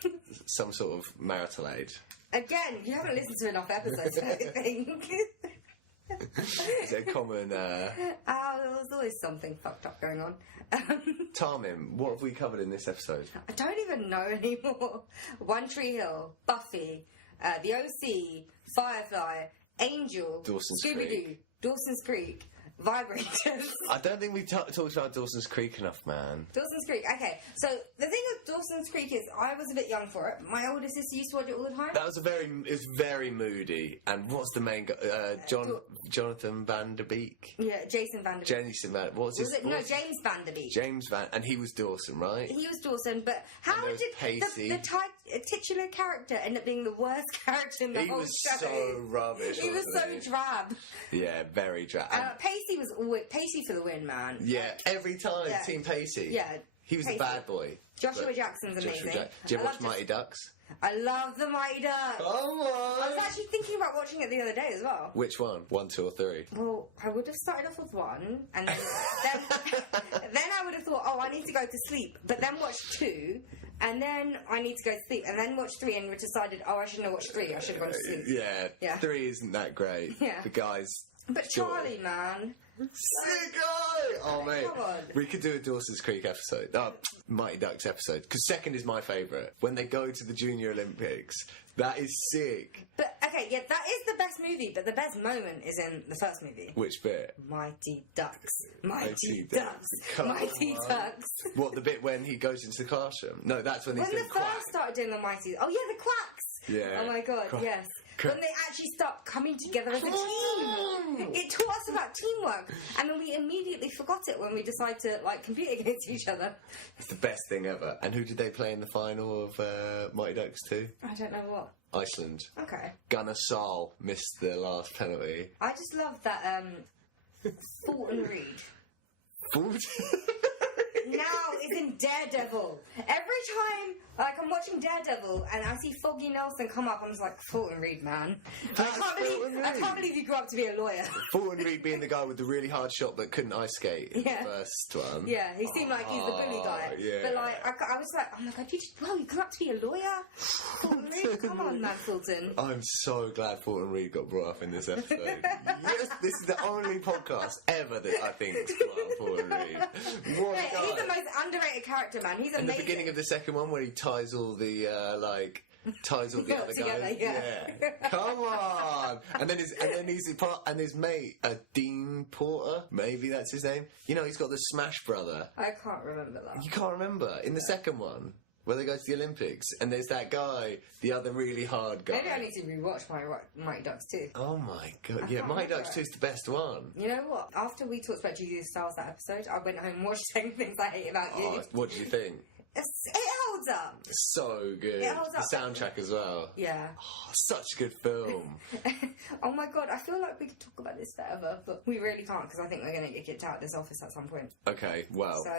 some sort of marital age. Again, you haven't listened to enough episodes, I think. Is it a common... There's always something fucked up going on. Tarmin, what have we covered in this episode? I don't even know anymore. One Tree Hill, Buffy, The OC, Firefly, Angel, Dawson's Scooby-Doo, Creek. Dawson's Creek, Vibrators. I don't think we talked about Dawson's Creek enough, man. Dawson's Creek. Okay, so the thing with Dawson's Creek is I was a bit young for it. My older sister used to watch it all the time. That was very moody. And what's the main guy? Jonathan Van Der Beek? Yeah, Jason Van Der Beek. Jason Van... What was his... Was it? No, James Van Der Beek. James Van... And he was Dawson, right? He was Dawson, but how And there was did Pacey. the titular character end up being the worst character in the He whole was show? so rubbish. He was so wasn't he? drab. Yeah, very drab. Pacey was always Pacey for the win, man. Yeah, every time, Yeah. Team Pacey. Yeah, He was Pacey. the bad boy. Joshua But- Jackson's amazing. Do you ever I watch love Mighty Ducks? I love the Mighty Ducks. Come I was on! actually thinking about watching it the other day as well. Which one? 1, 2 or 3? Well, I would have started off with 1, and then I would have thought, oh, I need to go to sleep, but then watch 2, and then I need to go to sleep, and then watch 3, and we decided, oh, I shouldn't have watched 3, I should have gone to sleep. Yeah, Yeah. 3 isn't that great. Yeah. The guys... But Charlie, man. Sick guy! Oh, mate. Come on. We could do a Dawson's Creek episode. Mighty Ducks episode. Because second is my favourite. When they go to the Junior Olympics. That is sick. But, okay, yeah, that is the best movie, but the best moment is in the first movie. Which bit? Mighty Ducks. Mighty Ducks. Ducks. Come Mighty on. Ducks. What, the bit when he goes into the classroom? No, that's when he's When doing the quack. first started doing the Mighty... Oh, yeah, the Quacks. Yeah. Oh, my God, Quack. yes. Quack. When they actually start coming together as a team. It taught us about teamwork. And then we immediately forgot it when we decided to, like, compete against each other. It's the best thing ever. And who did they play in the final of Mighty Ducks 2? I don't know what. Iceland. Okay. Gunnar Saul missed the last penalty. I just love that, Fulton Reed now is in Daredevil. Every time, like, I'm watching Daredevil and I see Foggy Nelson come up, I'm just like, Fulton Reed, man. That's Fulton I can't Reed. believe you grew up to be a lawyer. Fulton Reed being the guy with the really hard shot but couldn't ice skate in Yeah. the first one. Yeah, he seemed like he's the bully guy. yeah. But, like, I was like, oh my God, you grew up to be a lawyer? Fulton Reed, come on, man, Fulton. I'm so glad Fulton Reed got brought up in this episode. Yes, this is the only podcast ever that I think has brought up Fulton Reed. What a Hey, guy. he's the most underrated character, man. He's In the amazing. beginning of the second one, where he ties all the ties all the other Together, guys. yeah. Come on. And then his mate, Dean Porter, maybe that's his name. You know, he's got the Smash Brother. I can't remember that. You can't remember in the second one where they go to the Olympics, and there's that guy, the other really hard guy. Maybe I need to rewatch Mighty Ducks too. Oh my god! Yeah, can't Mighty remember Ducks it. 2 is the best one. You know what? After we talked about Julia Stiles that episode, I went home and watched 10 Things I Hate About You. Oh, what did you think? It holds up. So good. It holds The up. soundtrack as well. Yeah. Oh, such a good film. Oh my God, I feel like we could talk about this forever, but we really can't because I think we're going to get kicked out of this office at some point. Okay, well. So,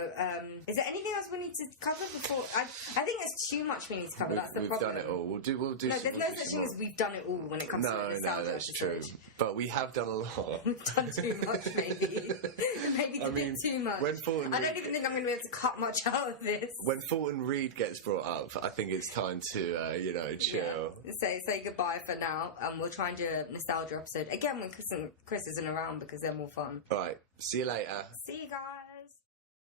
is there anything else we need to cover before? I think there's too much we need to cover. That's the We've problem. done it all. We'll do. No, there's we'll no do such some thing more. as we've done it all when it comes to No, the nostalgia that's true. episode. But we have done a lot. We've done too much, maybe. Maybe I a mean, bit too much. when Fulton I don't Reed- even think I'm going to be able to cut much out of this. When Fulton Reed gets brought up, I think it's time to, chill. Say goodbye for now, and we'll try and do a nostalgia episode again when Chris isn't around because they're more fun. All right, see you later. See you guys.